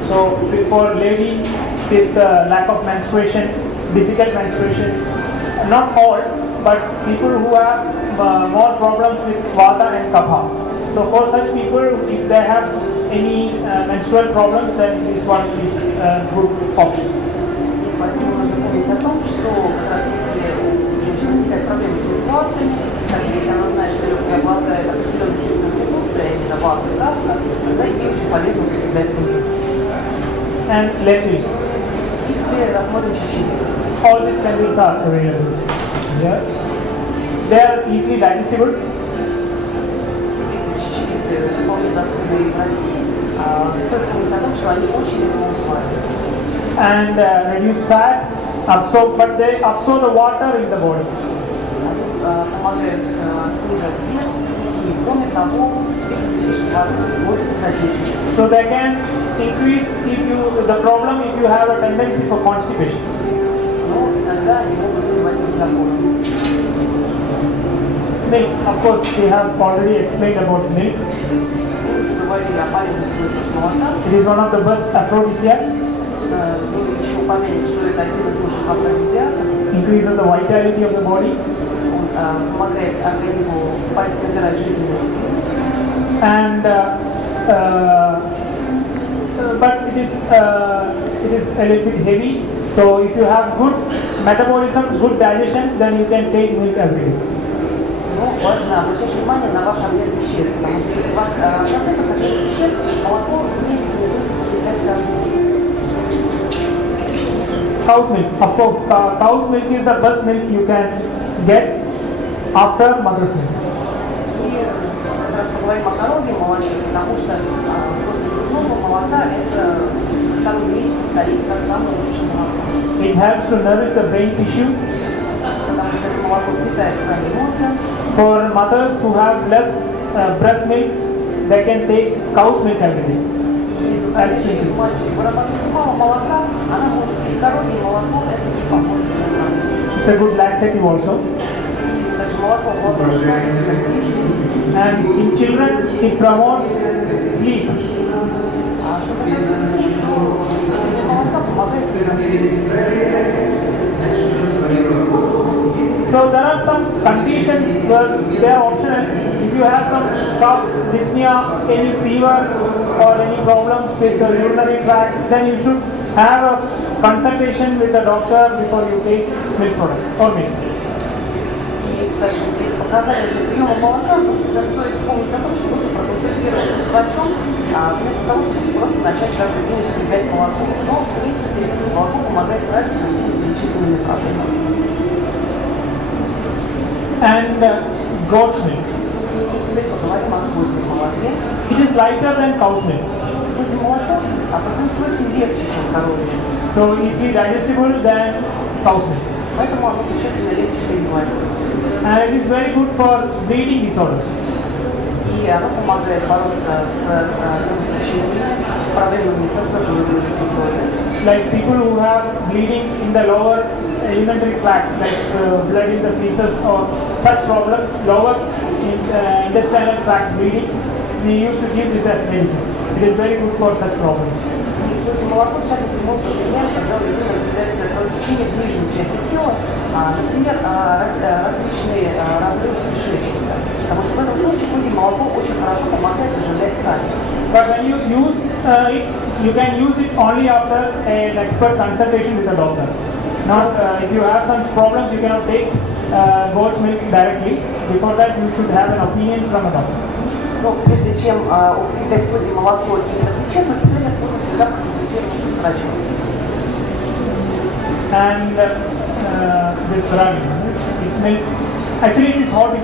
So for lady with lack of menstruation, difficult menstruation, not all, but people who have more problems with vata and kapha. So for such people, if they have any menstrual problems, then this one is a good option. Поэтому нужно помнить о том, что как раз если у женщины возникают проблемы с менструациями, так если она знает, что ее преобладает определенный тип конституции, а именно вата и капха, тогда ей очень полезно употреблять кунжут. And lentils. И теперь рассмотрим чечевицу. All these lentils are available here. They are easily digestible. Все виды чечевицы вполне доступны из России. Стоит помнить о том, что они очень легко усваиваются. And reduce fat, but they absorb the water in the body. Помогают снижать вес и, кроме того, излишек воды борются с отечностью. So they can increase the problem if you have a tendency for constipation. Но иногда они могут приводить к запорам. Milk, of course, we have already explained about milk. Мы уже говорили о полезных свойствах молока. It is one of the best aphrodisiacs. Вы еще упомянули, что это один из лучших афродизиаков. Increases the vitality of the body. Он помогает организму набирать жизненные силы. And but it is a little bit heavy. So if you have good metabolism, good digestion, then you can take milk every day. Но важно обращать внимание на ваш обмен веществ, потому что если у вас проблемы с обменом веществ, молоко не рекомендуется употреблять каждый день. Cow's milk. Of course, cow's milk is the best milk you can get after mother's milk. И как раз поговорим о коровьем молоке, потому что после грудного молока это в втором месте стоит как самое лучшее молоко. It helps to nourish the brain tissue. Потому что это молоко питает ткани мозга. For mothers who have less breast milk, they can take cow's milk every day. Если у кормящей матери вырабатывается мало молока, она может пить коровье молоко, это ей поможет с It's a good laxative also. И также молоко обладает замечательным действием. And in children, it promotes sleep. А что касается детей, то молоко помогает заснуть. So there are some conditions where they are optional. If you have some cough, dyspnea, any fever or any problems with the urinary tract, then you should have a consultation with the doctor before you take milk products or milk. И также здесь показания для приема молока, но всегда стоит помнить о том, что лучше проконсультироваться с врачом, вместо того, чтобы просто начать каждый день употреблять молоко. Но, в принципе, молоко помогает справиться со всеми перечисленными проблемами. And goat's milk. И теперь поговорим о козьем молоке. It is lighter than cow's milk. Козье молоко по своим свойствам легче, чем коровье. So easily digestible than cow's milk. Поэтому оно существенно легче переваривается. And it is very good for bleeding disorders. И и оно помогает бороться с кровотечениями, с проблемами со свертываемой структурой. Like people who have bleeding in the lower alimentary tract, like blood in the feces or such problems, lower intestinal tract bleeding, we used to give this as medicine. It is very good for such problems. Молоко, в частности, можно применять, когда у людей наблюдается кровотечение в нижней части тела, например, различные разрывы кишечника. Потому что в этом случае козье молоко очень хорошо помогает заживлять ткань. But when you use it, you can use it only after an expert consultation with a doctor. Not if you have some problems, you cannot take goat's milk directly. Before that, you should have an opinion from a doctor. Но прежде чем употреблять козье молоко именно в лечебных целях, нужно всегда проконсультироваться с врачом. And this running, it's milk. Actually, it is hot in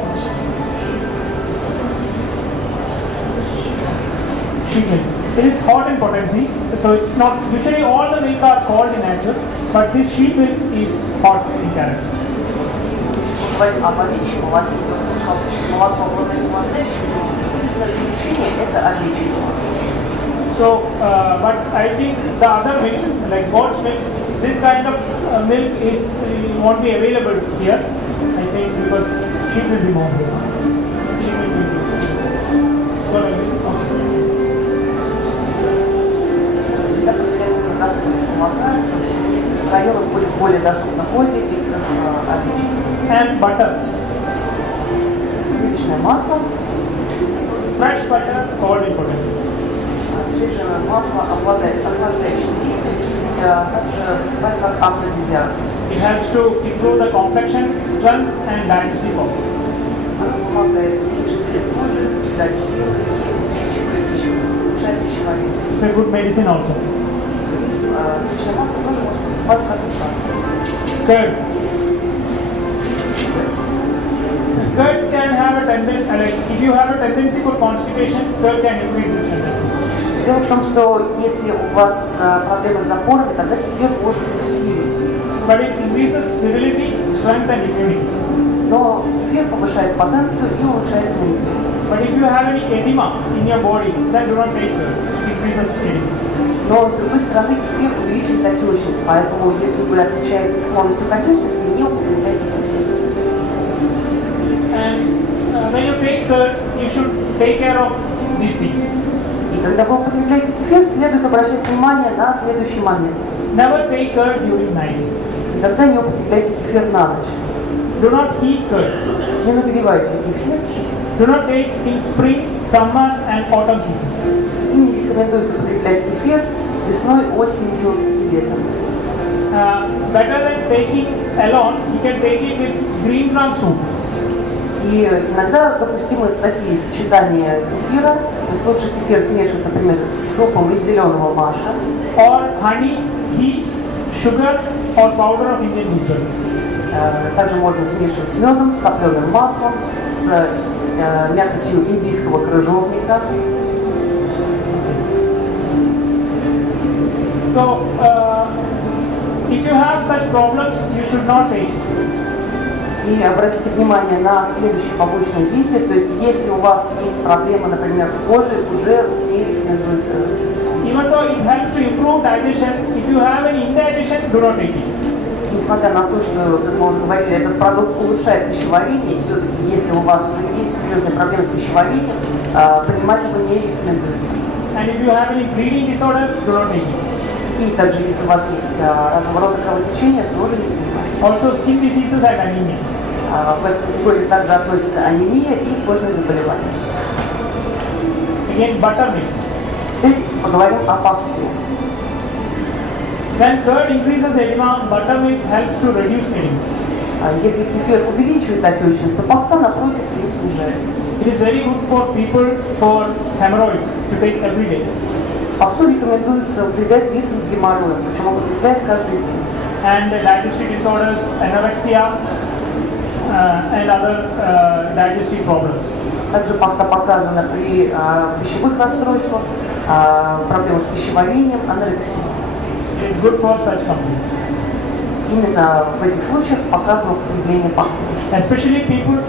sheep milk. It is hot in potency, so it's not. Usually, all the milk are cold in nature, but this sheep milk is hot in character. Говорим об овечьем молоке, потому что обычное молоко обладает охлаждающим действием. Единственное исключение – это овечье молоко. So, but I think the other milk, like goat's milk, this kind of milk is won't be available here. I think because sheep will be more here. Sheep will be Здесь уже всегда появляется доступность молока. В районах будет более доступно козье и овечье. And butter. Сливочное масло. Fresh butter, cold in potency. Свежее масло обладает охлаждающим действием и также выступает как афродизиак. It helps to improve the complexion, strength and digestive power. Оно помогает улучшить цвет кожи, придать силы и улучшает пищеварение. It's a good medicine also. То есть сливочное масло тоже может выступать как лекарство. Curd. Curd can have a tendency, like if you have a tendency for constipation, curd can increase this tendency. Дело в том, что если у вас проблемы с запорами, тогда кефир может усилить. But it increases virility, strength and immunity. Но кефир повышает потенцию и улучшает иммунитет. But if you have any edema in your body, then do not take curd. It increases edema. Но, с другой стороны, кефир увеличивает отечность, поэтому если вы отличаетесь склонностью к отечности, не употребляйте кефир. And when you take curd, you should take care of these things. И когда вы употребляете кефир, следует обращать внимание на следующий момент. Never take curd during night. Никогда не употребляйте кефир на ночь. Do not heat curd. Не нагревайте кефир. Do not take in spring, summer and autumn season. И не рекомендуется употреблять кефир весной, осенью и летом. Better than taking alone, you can take it with green drum soup. И иногда допустимы такие сочетания кефира, то есть лучше кефир смешивать, например, с супом из зеленого маша. Or honey, ghee, sugar or powder of Indian gooseberry. Также можно смешивать с медом, с топленым маслом, с мякотью индийского крыжовника. So, if you have such problems, you should not take it. И обратите внимание на следующие побочные действия, то есть если у вас есть проблемы, например, с кожей, уже не рекомендуется. Even though it helps to improve digestion, if you have any indigestion, do not take it. Несмотря на то, что, как мы уже говорили, этот продукт улучшает пищеварение, и все-таки если у вас уже есть серьезные проблемы с пищеварением, принимать его не рекомендуется. And if you have any bleeding disorders, do not take it. И также, если у вас есть разного рода кровотечения, тоже не принимайте. Also skin diseases and anemia. В эту категорию также относятся анемия и кожные заболевания. Again, buttermilk. Теперь поговорим о пахте. When curd increases edema, buttermilk helps to reduce edema. Если кефир увеличивает отечность, то пахта, напротив, ее снижает. It is very good for people for hemorrhoids to take every day. Пахту рекомендуется употреблять лицам с геморроем, причем употреблять каждый день. And digestive disorders, anorexia and other digestive problems. Также пахта показана при пищевых расстройствах, проблемах с пищеварением, анорексии. It is good for such companies. Именно в этих случаях показано употребление пахты. Especially people.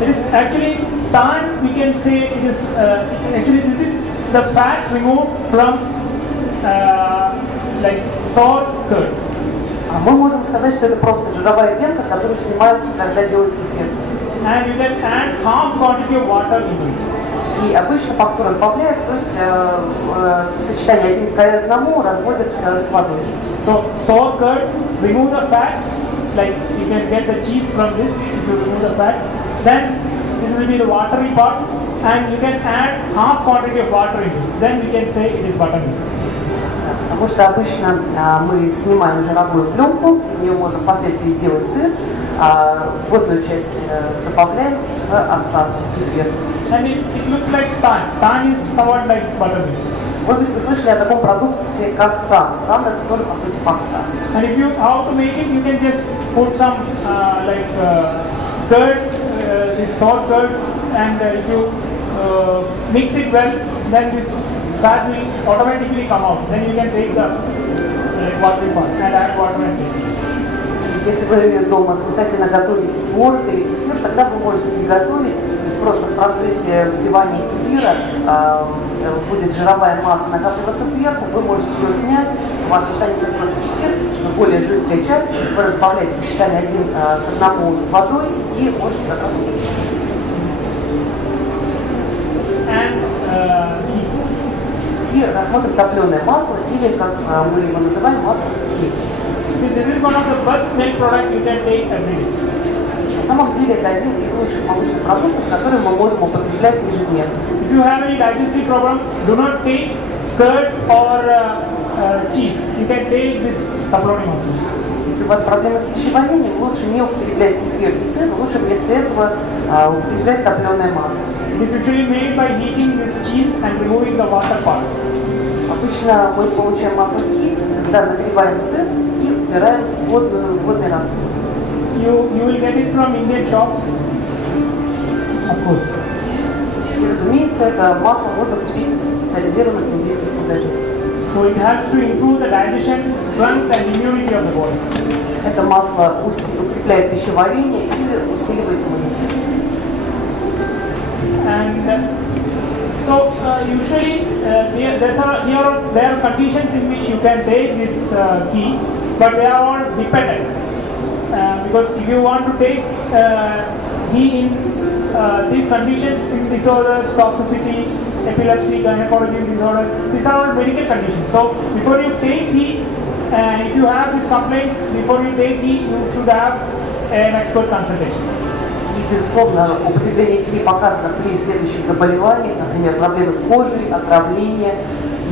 It is actually tan. We can say it is actually this is the fat removed from like sour curd. Мы можем сказать, что это просто жировая пенка, которую снимают, когда делают кефир. And you can add half quantity of water into it. И обычно факту разбавляют, то есть в сочетании 1 к 1 разводят с водой. So sour curd, remove the fat, like you can get the cheese from this if you remove the fat. Then this will be the watery part, and you can add half quantity of water into it. Then we can say it is buttermilk. Потому что обычно мы снимаем жировую пленку, из нее можно впоследствии сделать сыр, а водную часть добавляем в остаток кефир. And it looks like tan. Tan is somewhat like buttermilk. Вы слышали о таком продукте, как тан. Тан это тоже по сути факта. And if you how to make it, you can just put some curd, this sour curd, and if you mix it well, then this fat will automatically come out. Then you can take the watery part and add water and take it. Если вы дома самостоятельно готовите творог или кефир, тогда вы можете приготовить, то есть просто в процессе взбивания кефира будет жировая масса накапливаться сверху, вы можете ее снять, у вас останется просто кефир, но более жидкая часть, вы разбавляете сочетание 1 к 1 водой и можете как раз употреблять. И рассмотрим топленое масло, или, как мы его называем, масло ки. This is one of the best milk product you can take every day. На самом деле это один из лучших молочных продуктов, которые мы можем употреблять ежедневно. If you have any digestive problem, do not take curd or cheese. You can take this tapaloni also. Если у вас проблемы с пищеварением, лучше не употреблять кефир и сыр, лучше вместо этого употреблять топленое масло. It is usually made by heating this cheese and removing the water part. Обычно мы получаем масло ки, когда нагреваем сыр и убираем водный раствор. You will get it from Indian shops, of course. И, разумеется, это масло можно купить в специализированных индийских магазинах. So it helps to improve the digestion, strength and immunity of the body. Это масло укрепляет пищеварение или усиливает иммунитет. And so usually there are conditions in which you can take this ghee, but they are all dependent. Because if you want to take ghee in these conditions, in disorders, toxicity, epilepsy, gynecological disorders, these are all medical conditions. So before you take ghee, if you have these complaints, before you take ghee, you should have an expert consultation. И, безусловно, употребление ки показано при следующих заболеваниях, например, проблемы с кожей, отравление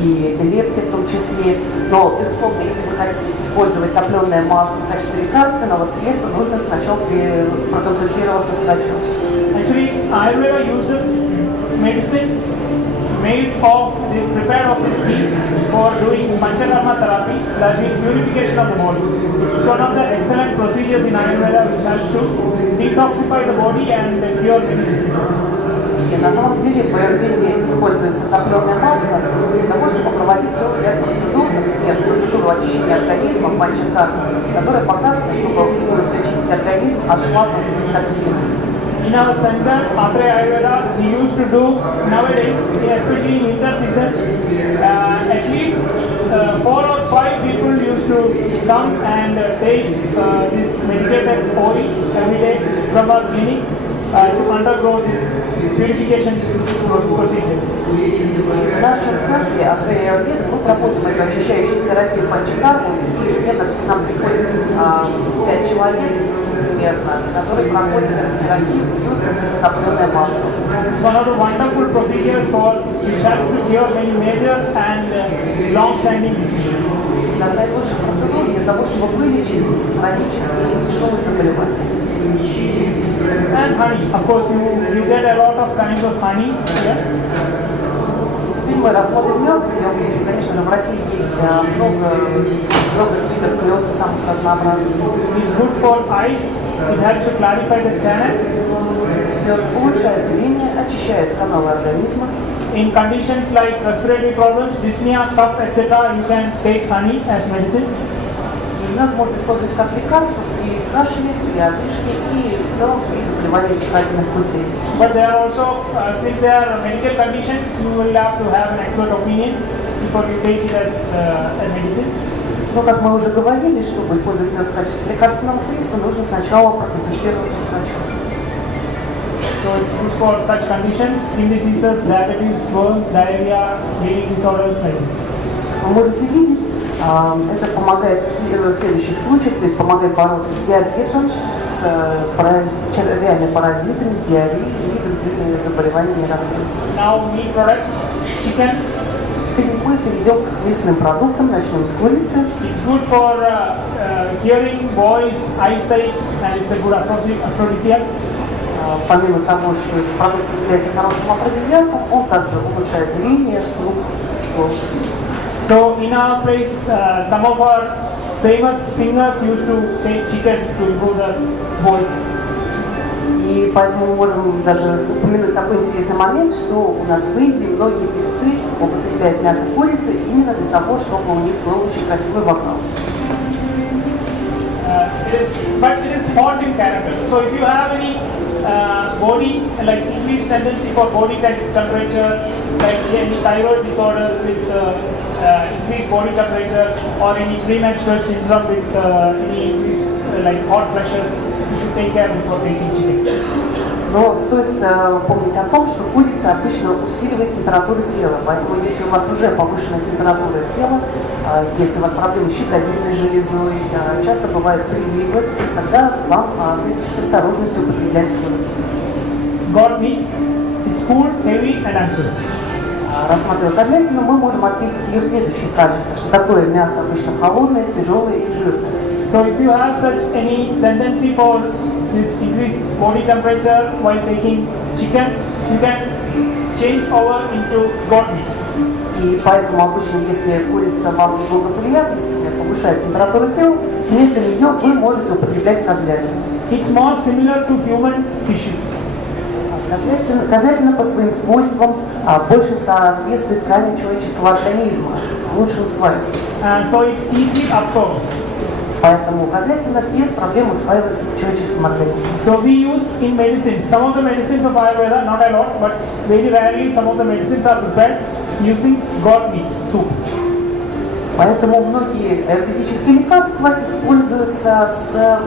и эпилепсия в том числе. Но, безусловно, если вы хотите использовать топленое масло в качестве лекарственного средства, нужно сначала проконсультироваться с врачом. Actually, Ayurveda uses medicines made of this, prepared of this ghee for doing panchakarma therapy, that is purification of the body. It's one of the excellent procedures in Ayurveda which helps to detoxify the body and cure many diseases. И на самом деле в Аюрведе используется топленое масло для того, чтобы проводить целый ряд процедур, например, процедуру очищения организма, панчакарма, которая показана, чтобы полностью очистить организм от шлаков и токсинов. In our center, after Ayurveda, we used to do nowadays, especially in winter season, at least 4 or 5 people used to come and take this medicated oil every day from our clinic to undergo this purification procedure. В нашем центре Аюрведа мы проводим эту очищающую терапию панчакарму, и ежедневно к нам приходит 5 человек примерно, которые проходят эту терапию, пьют топленое масло. It's one of the wonderful procedures which helps to cure many major and long-standing diseases. Это одна из лучших процедур для того, чтобы вылечить хронические и тяжелые заболевания. And honey, of course, you get a lot of kinds of honey here. Теперь мы рассмотрим мед. Дело в том, что, конечно же, в России есть много видов меда, самых разнообразных. It's good for eyes. It helps to clarify the channels. Мед улучшает зрение, очищает каналы организма. In conditions like respiratory problems, dyspnea, cough, etc., you can take honey as medicine. И Его можно использовать как лекарство при кашле, при одышке и в целом при заболевании дыхательных путей. But there are also, since there are medical conditions, you will have to have an expert opinion before you take it as medicine. Но, как мы уже говорили, чтобы использовать мед в качестве лекарственного средства, нужно сначала проконсультироваться с врачом. So it's used for such conditions, skin diseases, diabetes, worms, diarrhea, bleeding disorders, like this. Вы можете видеть, это помогает в следующих случаях, то есть помогает бороться с диабетом, с червями, паразитами, с диареей и другими заболеваниями и расстройствами. Now meat products, chicken. Теперь мы перейдем к мясным продуктам, начнем с курицы. It's good for hearing, voice, eyesight, and it's a good aphrodisiac. Помимо того, что этот продукт является хорошим афродизиаком, он также улучшает зрение, слух, голос. So in our place, some of our famous singers used to take chicken to improve their voice. И поэтому мы можем даже упомянуть такой интересный момент, что у нас в Индии многие певцы употребляют мясо курицы именно для того, чтобы у них был очень красивый вокал. But it is hot in character. So if you have any body, like increased tendency for body temperature, like any thyroid disorders with increased body temperature, or any premenstrual syndrome with any increased like hot flushes, you should take care before taking chicken. Но стоит помнить о том, что курица обычно усиливает температуру тела, поэтому если у вас уже повышенная температура тела, если у вас проблемы с щитовидной железой, часто бывают приливы, тогда вам следует с осторожностью употреблять курицу. Got meat, it's cool, heavy and uncooked. Рассматривая говядину, мы можем отметить ее следующие качества, что такое мясо обычно холодное, тяжелое и жирное. So if you have such any tendency for this increased body temperature while taking chicken, you can change over into goat meat. И поэтому обычно, если курица вам неблагоприятна, повышает температуру тела, вместо нее вы можете употреблять козлятину. It's more similar to human tissue. Козлятина по своим свойствам больше соответствует ткани человеческого организма, лучше усваивается. So it's easily absorbed. Поэтому козлятина без проблем усваивается в человеческом организме. So we use in medicine, some of the medicines of Ayurveda, not a lot, but very rarely some of the medicines are prepared using goat meat, soup. Поэтому многие аюрведические лекарства используются с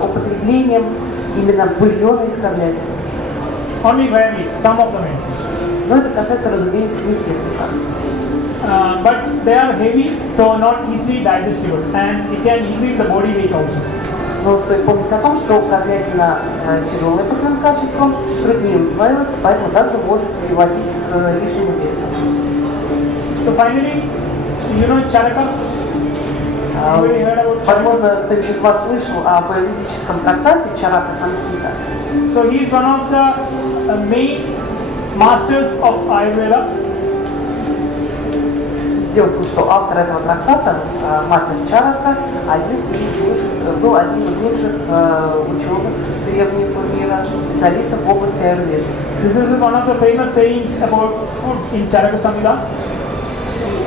употреблением именно бульона из говядины. Only rarely, some of the medicines. Но это касается, разумеется, не всех лекарств. But they are heavy, so not easily digestible, and it can increase the body weight also. Но стоит помнить о том, что козлятина тяжелая по своим качествам, труднее усваивается, поэтому также может приводить к лишнему весу. So finally, you know charaka? Anybody heard about charaka? Возможно, кто-нибудь из вас слышал об аюрведическом трактате Чарака Самхита. So he is one of the main masters of Ayurveda. Дело в том, что автор этого трактата, мастер Чарака, был одним из лучших ученых древнего мира, специалистов в области аюрведы. This is one of the famous sayings about foods in Charaka Samhita.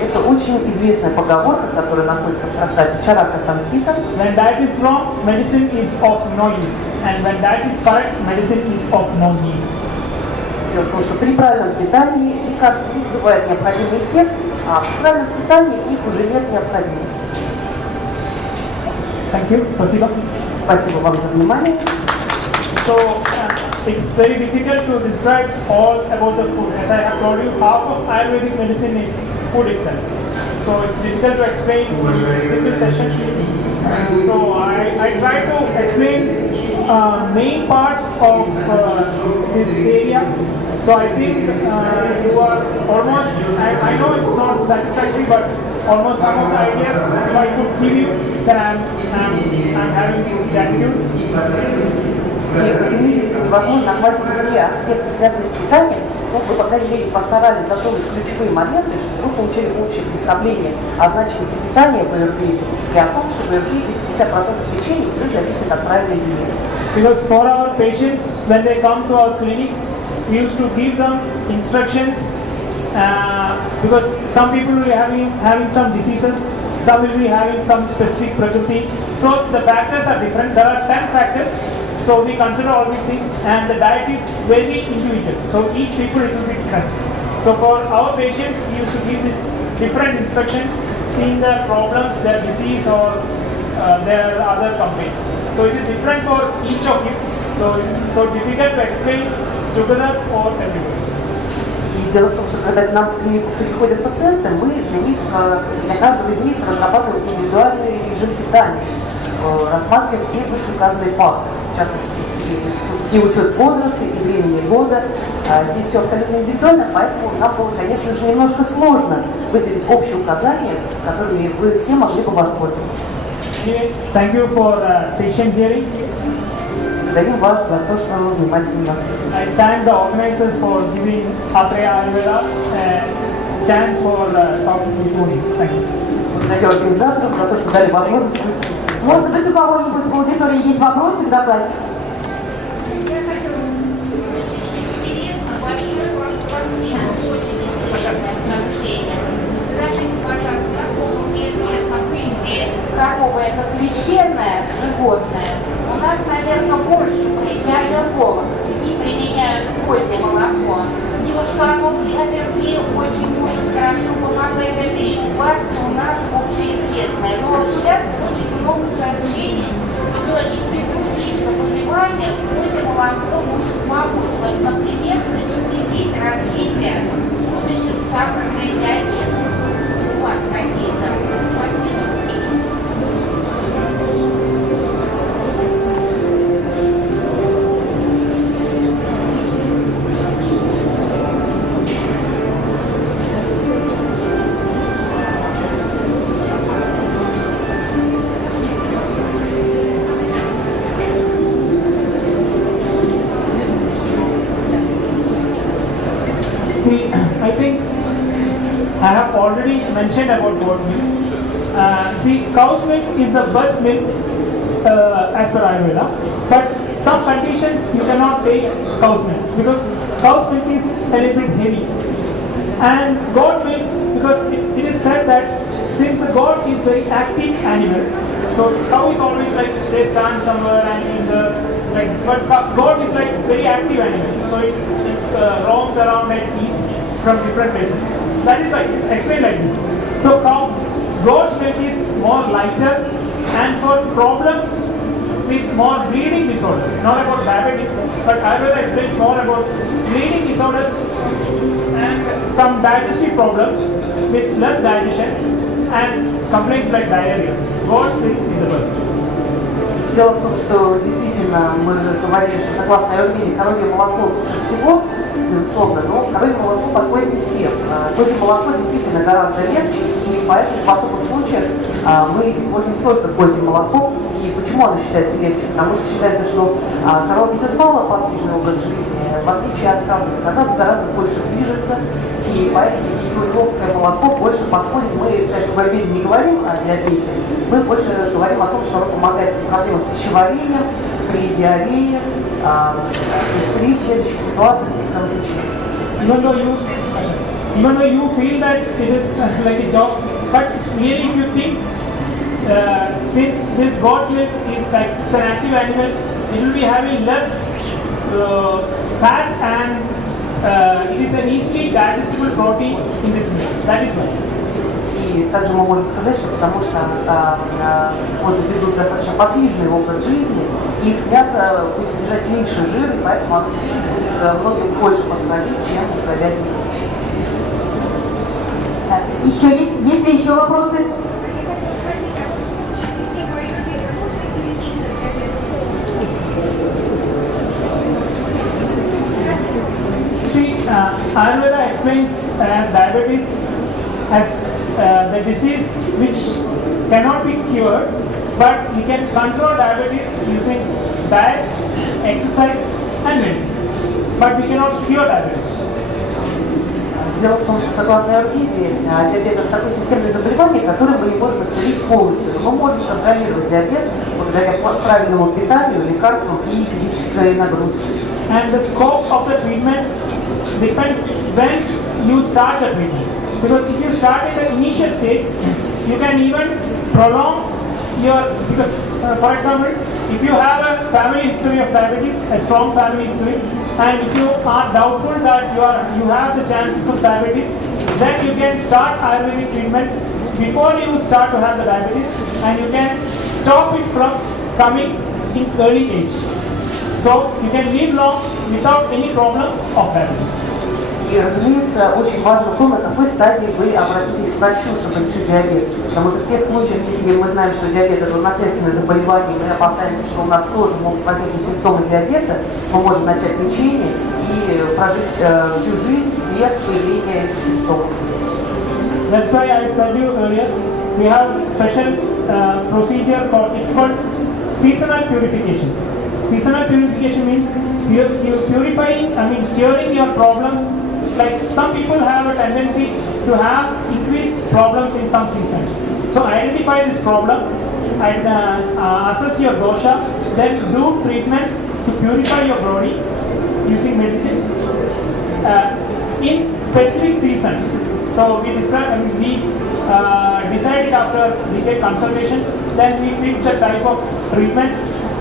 Это очень известная поговорка, которая находится в трактате Чарака Самхита. When diet is wrong, medicine is of no use, and when diet is correct, medicine is of no need. Дело в том, что при правильном питании лекарства не вызывают необходимый эффект, а в правильном питании их уже нет необходимости. Thank you. Спасибо. Спасибо вам за внимание. So it's very difficult to describe all about the food. As I have told you, half of Ayurvedic medicine is food itself. So it's difficult to explain in a single session. So I try to explain main parts of this area. So I think you are almost, I know it's not satisfactory, but almost some of the ideas if I could give you, then I'm having gratitude. И, разумеется, невозможно охватить все аспекты, связанные с питанием, но вы, по крайней мере, постарались затронуть ключевые моменты, чтобы вы получили общее представление о значимости питания в аюрведе и о том, что в аюрведе 50% лечения уже зависит от правильной диеты. Because for our patients, when they come to our clinic, we used to give them instructions because some people will be having some diseases some will be having some specific prakriti. So the factors are different. There are 10 factors. So we consider all these things, and the diet is very individual. So each people it will be different. So for our patients, we used to give these different instructions, seeing their problems, their disease, or their other complaints. So it is different for each of you. So it's so difficult to explain together for everyone. И дело в том, что когда к нам в клинику приходят пациенты, мы для каждого из них разрабатываем индивидуальный режим питания, рассматриваем все вышеуказанные факторы, в частности, и учет возраста, и времени года. Здесь все абсолютно индивидуально, поэтому нам было, конечно же, немножко сложно выделить общие указания, которыми вы все могли бы воспользоваться. Thank you for patient hearing. Благодарим вас за то, что вы внимательно нас слушали. I thank the organizers for giving Atreya Ayurveda a chance for talking to me. Thank you. Благодарю организаторов за то, что дали возможность выступить. Может быть, у кого-нибудь в аудитории есть вопросы к докладчику? Я хотела интересно, большое вам спасибо, очень интересное сообщение. Скажите, пожалуйста, насколько мне известно, в Индии корова это священное животное. У нас, наверное, больше, мы биологи применяют козье молоко. Девушка, оно при аллергии очень может хорошо помогать это. У вас и у нас общеизвестное. Но сейчас очень много сообщений, что и при других заболеваниях козье молоко может помочь. Вот, например, предупредить развитие будущих сахарный диабет. У вас какие-то? Спасибо. See, I think I have already mentioned about goat milk. See, cow's milk is the best milk as per Ayurveda, but some conditions you cannot take cow's milk because cow's milk is a little bit heavy. And goat milk, because it is said that since the goat is very active animal, so cow is always like they stand somewhere and in the like, but goat is like very active animal, so it roams around and eats from different places. That is like it's explained like this. So goat's milk is more lighter and for problems with more bleeding disorders, not about diabetes, but Ayurveda explains more about bleeding disorders and some digestive problems with less digestion and complaints like diarrhea. Goat's milk is the best. Дело в том, что действительно мы говорили, что согласно Аюрведе коровье молоко лучше всего, безусловно, но коровье молоко подходит не всем. Козье молоко действительно гораздо легче, и поэтому в особых случаях мы используем только козье молоко. И почему оно считается легче? Потому что считается, что корова ведет малоподвижный образ жизни, в отличие от козы. Коза гораздо больше движется, и поэтому ее легкое молоко больше подходит. Мы, конечно, в Аюрведе не говорим о диабете, мы больше говорим о том, что оно помогает при проблемах с пищеварением, при диарее, то есть при следующих ситуациях, при кровотечении. Even though you feel that it is like a job, but it's really if you think since this goat milk is like it's an active animal, it will be having less fat and it is an easily digestible protein in this milk. That is why. И также мы можем сказать, что потому что козы ведут достаточно подвижный образ жизни, их мясо будет содержать меньше жира, и поэтому оно будет многим больше подходить, чем говядина. Есть ли еще вопросы? Ayurveda explains as diabetes as the disease which cannot be cured, but we can control diabetes using diet, exercise and medicine. But we cannot cure diabetes. Дело в том, что согласно Аюрведе, диабет – это такое системное заболевание, которое мы не можем исцелить полностью. Мы можем контролировать диабет благодаря правильному питанию, лекарствам и физической нагрузке. And the scope of the treatment depends when you start the treatment. Because if you start in the initial stage, you can even prolong your, because for example, if you have a family history of diabetes, a strong family history, and if you are doubtful that you have the chances of diabetes, then you can start Ayurvedic treatment before you start to have the diabetes, and you can stop it from coming in early age. So you can live long without any problem of diabetes. И, разумеется, очень важно то, на какой стадии вы обратитесь к врачу, чтобы решить диабет. Потому что в тех случаях, если мы знаем, что диабет – это наследственное заболевание, мы опасаемся, что у нас тоже могут возникнуть симптомы диабета, мы можем начать лечение и прожить всю жизнь без появления этих симптомов. That's why I said you earlier, we have special procedure called seasonal purification. Seasonal purification means purifying, curing your problems. Like some people have a tendency to have increased problems in some seasons. So identify this problem and assess your dosha, then do treatments to purify your body using medicines in specific seasons. So we decided after detailed consultation, then we fix the type of treatment,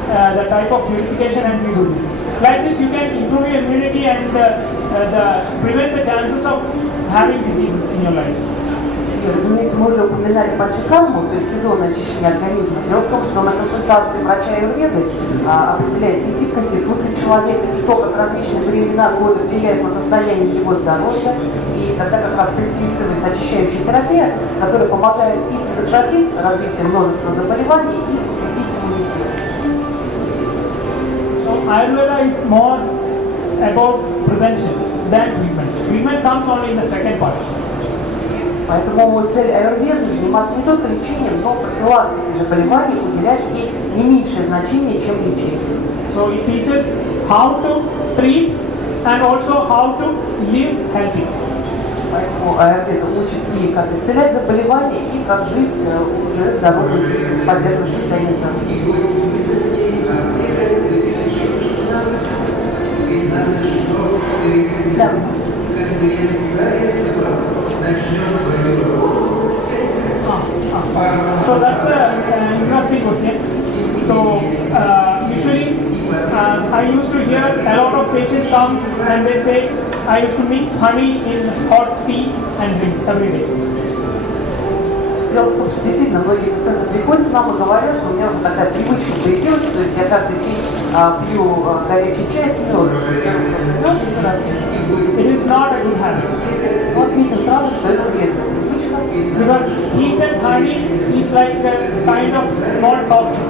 the type of purification, and we do this. Like this, you can improve your immunity and prevent the chances of having diseases in your life. Разумеется, мы уже упоминали панчакарму, то есть сезонное очищение организма. Дело в том, что на консультации врача аюрведы определяется и тип конституции человека, и то, как различные времена года влияют на состояние его здоровья, и тогда как раз предписывается очищающая терапия, которая помогает и предотвратить развитие множества заболеваний, и укрепить иммунитет. So Ayurveda is more about prevention than treatment. Treatment comes only in the second part. Поэтому цель аюрведы заниматься не только лечением, но профилактикой заболеваний, уделять ей не меньшее значение, чем лечение. So it teaches how to treat and also how to live healthy. Поэтому аюрведа учит и как исцелять заболевания, и как жить уже здоровой жизнью, поддерживать состояние здоровья. Да. So that's an interesting question. So usually I used to hear a lot of patients come and they say, I used to mix honey in hot tea and drink every day. Дело в том, что действительно многие пациенты приходят к нам и говорят, что у меня уже такая привычка появилась, то есть я каждый день пью горячий чай с медом, беру просто мед и размешиваю. It is not a good habit. Вот видим сразу, что это вредная привычка. Because heated honey is like a kind of small toxin.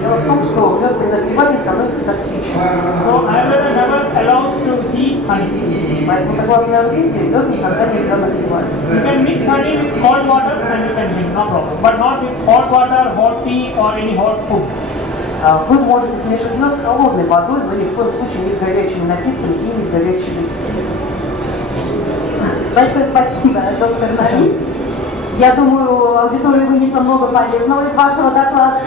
Дело в том, что мед при нагревании становится токсичным. So Ayurveda never allows to heat honey. Поэтому, согласно аюрведе, мед никогда нельзя нагревать. You can mix honey with hot water and you can drink, no problem. But not with hot water, hot tea or any hot food. Вы можете смешивать мед с холодной водой, но ни в коем случае не с горячими напитками и не с горячей едой. Большое спасибо, доктор Нави. Я думаю, аудитория вынесла много полезного из вашего доклада.